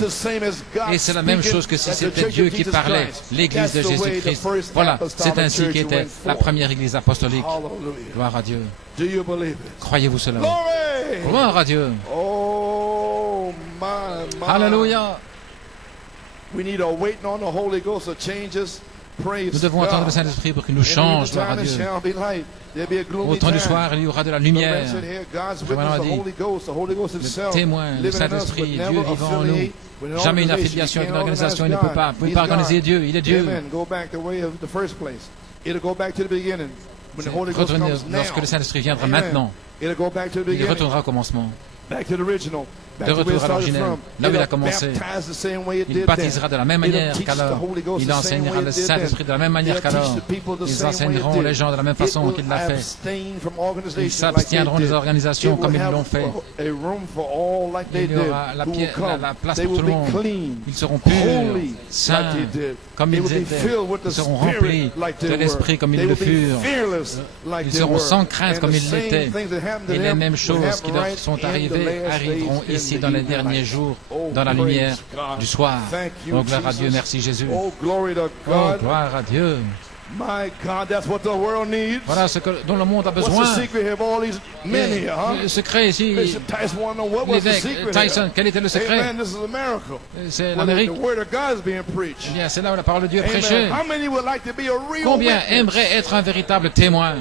Et c'est la même chose que si c'était Dieu qui parlait, l'Église de Jésus-Christ. Voilà, c'est ainsi qu'était la première Église apostolique. Gloire à Dieu. Croyez-vous cela? Gloire à Dieu. Alléluia. Nous devons attendre le Saint-Esprit pour qu'il nous change, gloire à Dieu. Au temps du soir, il y aura de la lumière. Jean-Baptiste a dit, le témoin, le Saint-Esprit, Dieu vivant en nous. Jamais une affiliation avec une organisation, il ne peut pas. Vous ne pouvez pas organiser Dieu, il est Dieu. Retournez lorsque le Saint-Esprit viendra maintenant. Il retournera au commencement. De retour à l'originel, là où il a commencé. Il baptisera de la même manière qu'alors. Il enseignera le Saint-Esprit de la même manière qu'alors. Ils enseigneront les gens de la même façon qu'il l'a fait. Ils s'abstiendront des organisations comme ils l'ont fait. Il y aura la place pour tout le monde. Ils seront purs, saints, comme ils étaient. Ils seront remplis de l'Esprit comme ils le furent. Ils seront sans crainte comme ils l'étaient. Et les mêmes choses qui leur sont arrivées arriveront ici dans les derniers jours, dans la lumière du soir. Oh, gloire à Dieu, merci Jésus. Oh, gloire à Dieu. Voilà ce dont le monde a besoin. Le secret ici, l'évêque Tyson, quel était le secret? C'est l'Amérique. Eh bien, c'est là où la parole de Dieu est prêchée. Combien aimerait être un véritable témoin?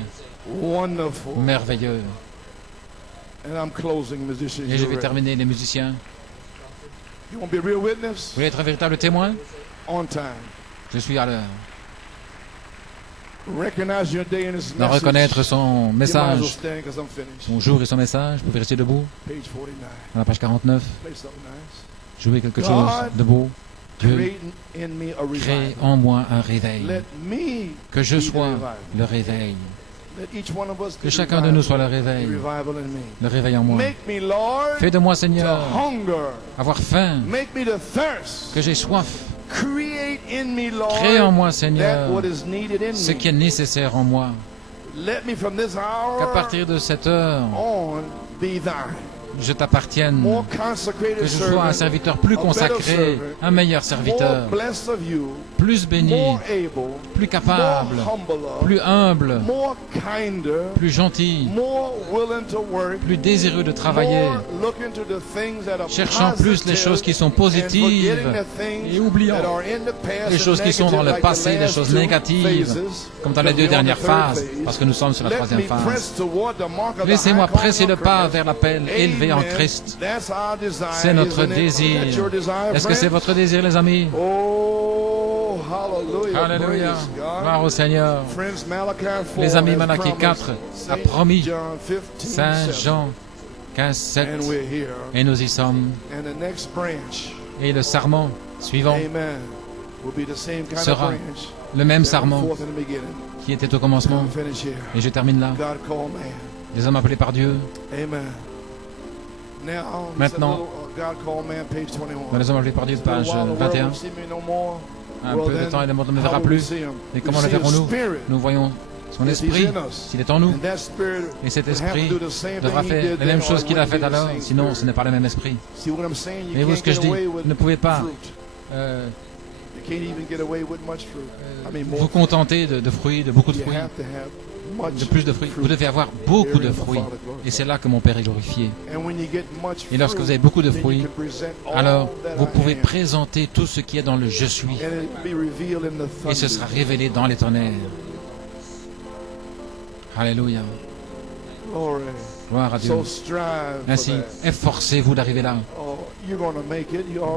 Merveilleux. Et je vais terminer, les musiciens. Vous voulez être un véritable témoin? Je suis à l'heure. De reconnaître son message, son jour et son message. Vous pouvez rester debout. À la page 49. Jouez quelque chose de beau. Dieu, crée en moi un réveil. Que je sois le réveil. Que chacun de nous soit le réveil en moi. Fais de moi, Seigneur, avoir faim, que j'ai soif. Crée en moi, Seigneur, ce qui est nécessaire en moi. Qu'à partir de cette heure, je t'appartienne, que je sois un serviteur plus consacré, un meilleur serviteur, plus béni, plus capable, plus humble, plus gentil, plus désireux de travailler, cherchant plus les choses qui sont positives et oubliant les choses qui sont dans le passé, les choses négatives, comme dans les deux dernières phases, parce que nous sommes sur la troisième phase. Laissez-moi presser le pas vers l'appel élevé élevé en Christ. C'est notre désir. Est-ce que c'est votre désir, les amis? Alléluia. Gloire au Seigneur. Les amis, Malachie 4 a promis, Saint Jean 15, 7, et nous y sommes. Et le sarment suivant sera le même sarment qui était au commencement. Et je termine là. Les hommes appelés par Dieu. Maintenant, dans les hommes appelés par Dieu, page 21. Un peu de temps et le monde ne me verra plus. Et comment le verrons-nous? Nous voyons son esprit, s'il est en nous. Et cet esprit devra faire les mêmes choses qu'il a fait alors, sinon ce n'est pas le même esprit. Et vous, ce que je dis, vous ne pouvez pas vous contenter de fruits, de beaucoup de fruits, de plus de fruits. Vous devez avoir beaucoup de fruits. Et c'est là que mon Père est glorifié. Et lorsque vous avez beaucoup de fruits, alors vous pouvez présenter tout ce qui est dans le « je suis ». Et ce sera révélé dans les tonnerres. Alléluia. Gloire à Dieu. Ainsi, efforcez-vous d'arriver là.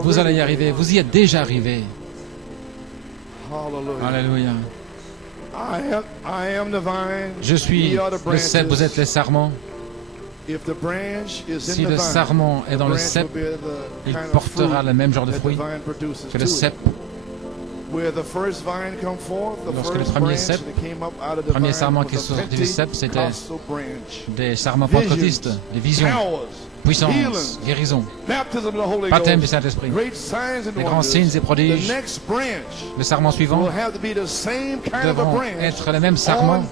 Vous allez y arriver. Vous y êtes déjà arrivé. Alléluia. Je suis le cep, vous êtes les sarments. Si le sarment est dans le cep, il portera le même genre de fruit que le cep. Lorsque le premier sarment qui est sorti du cep, c'était des sarments pentecôtistes, des visions, puissance, guérison, baptême du Saint-Esprit, les grands signes et prodiges. Le sarment suivant devront être les mêmes sarments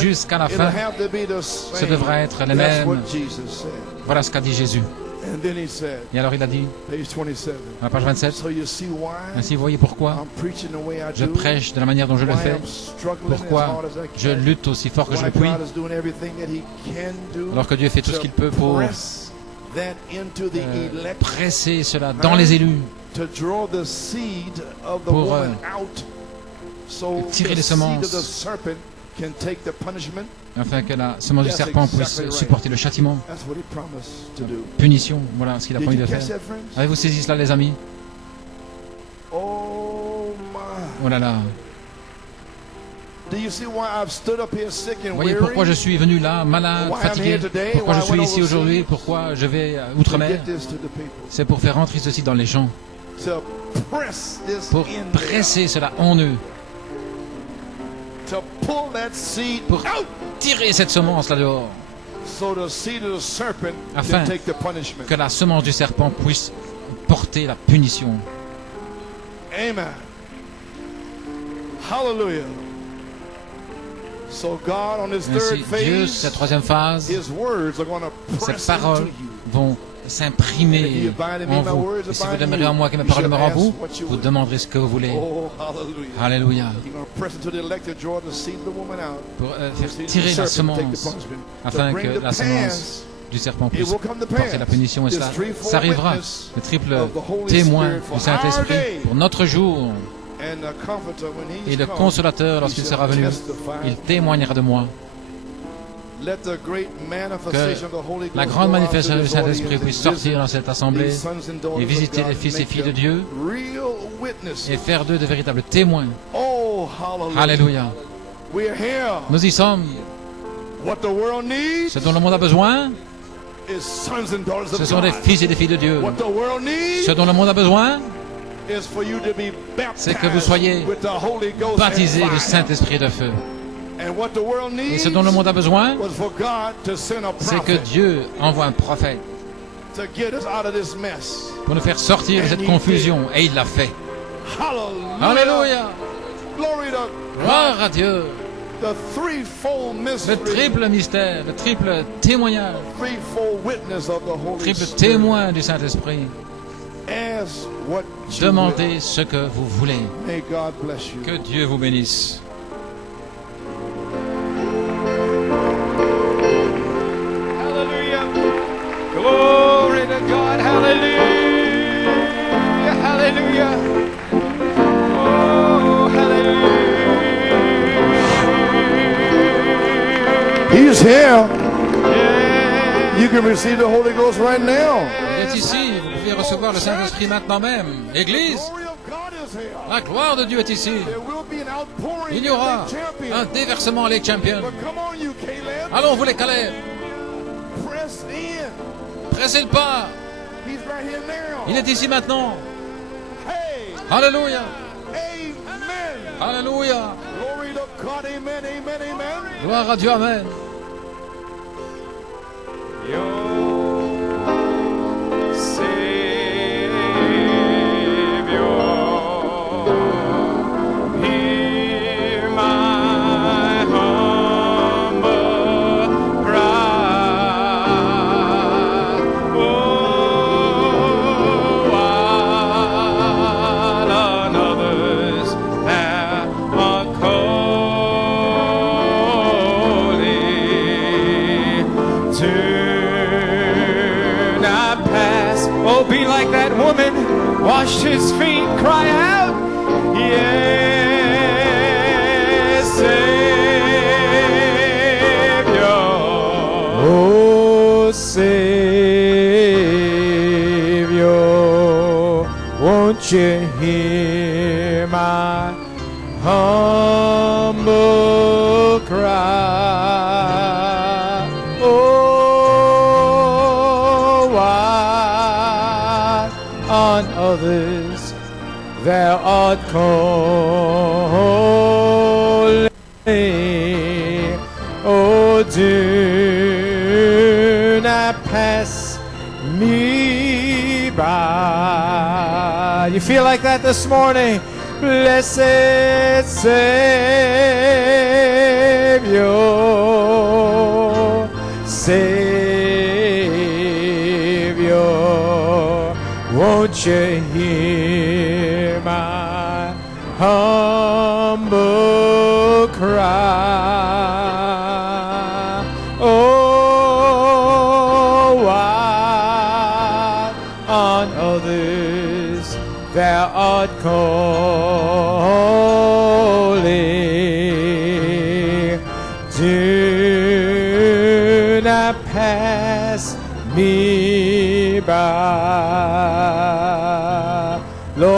jusqu'à la fin. Ce devra être les mêmes. Voilà ce qu'a dit Jésus. Et alors il a dit, à la page 27, ainsi vous voyez pourquoi je prêche de la manière dont je le fais, pourquoi je lutte aussi fort que je le puis, alors que Dieu fait tout ce qu'il peut pour presser cela dans les élus, pour tirer les semences, afin que la semence du serpent puisse supporter le châtiment, la punition. Voilà ce qu'il a promis de faire. Avez-vous saisi cela, les amis? Oh là là. Voyez pourquoi je suis venu là, malade, fatigué, pourquoi je suis ici aujourd'hui, pourquoi je vais outre-mer. C'est pour faire entrer ceci dans les gens, pour presser cela en eux, pour tirer cette semence là dehors, afin que la semence du serpent puisse porter la punition. Amen. Hallelujah. Ainsi, Dieu, cette troisième phase, ces paroles vont s'imprimer en vous. Et si vous demeurez en moi, que mes paroles demeurent en vous, vous demanderez ce que vous voulez. Alléluia. Pour faire tirer la semence, afin que la semence du serpent puisse porter la punition. Et cela, ça arrivera. Le triple témoin du Saint-Esprit pour notre jour. Et le consolateur, lorsqu'il sera venu, il témoignera de moi. Que la grande manifestation du Saint-Esprit puisse sortir dans cette assemblée et visiter les fils et filles de Dieu et faire d'eux de véritables témoins. Alléluia. Nous y sommes. Ce dont le monde a besoin, ce sont des fils et des filles de Dieu. Ce dont le monde a besoin, c'est que vous soyez baptisés du Saint-Esprit de feu. Et ce dont le monde a besoin, c'est que Dieu envoie un prophète pour nous faire sortir de cette confusion. Et il l'a fait. Alléluia. Gloire à Dieu. Le triple mystère, le triple témoignage, le triple témoin du Saint-Esprit. Demandez ce que vous voulez. Que Dieu vous bénisse. Hallelujah. Glory to God. Hallelujah. Hallelujah. Oh, hallelujah. He's here. Yeah. You can receive the Holy Ghost right now. Il est ici, vous pouvez recevoir le Saint-Esprit maintenant même. Église, la gloire de Dieu est ici. Il y aura un déversement les champions. Allons, vous les Caleb. Pressez le pas. Il est ici maintenant. Alléluia. Alléluia. Gloire à Dieu, amen. Be like that woman, wash his feet, cry out, yes, Savior. Oh, Savior, won't you hear my humble cry? Oh, why on others thou art calling? Oh, do not pass me by. You feel like that this morning? Blessed Savior, Savior, won't you hear my humble cry? Oh, why on others thou art calling? Do not pass me by.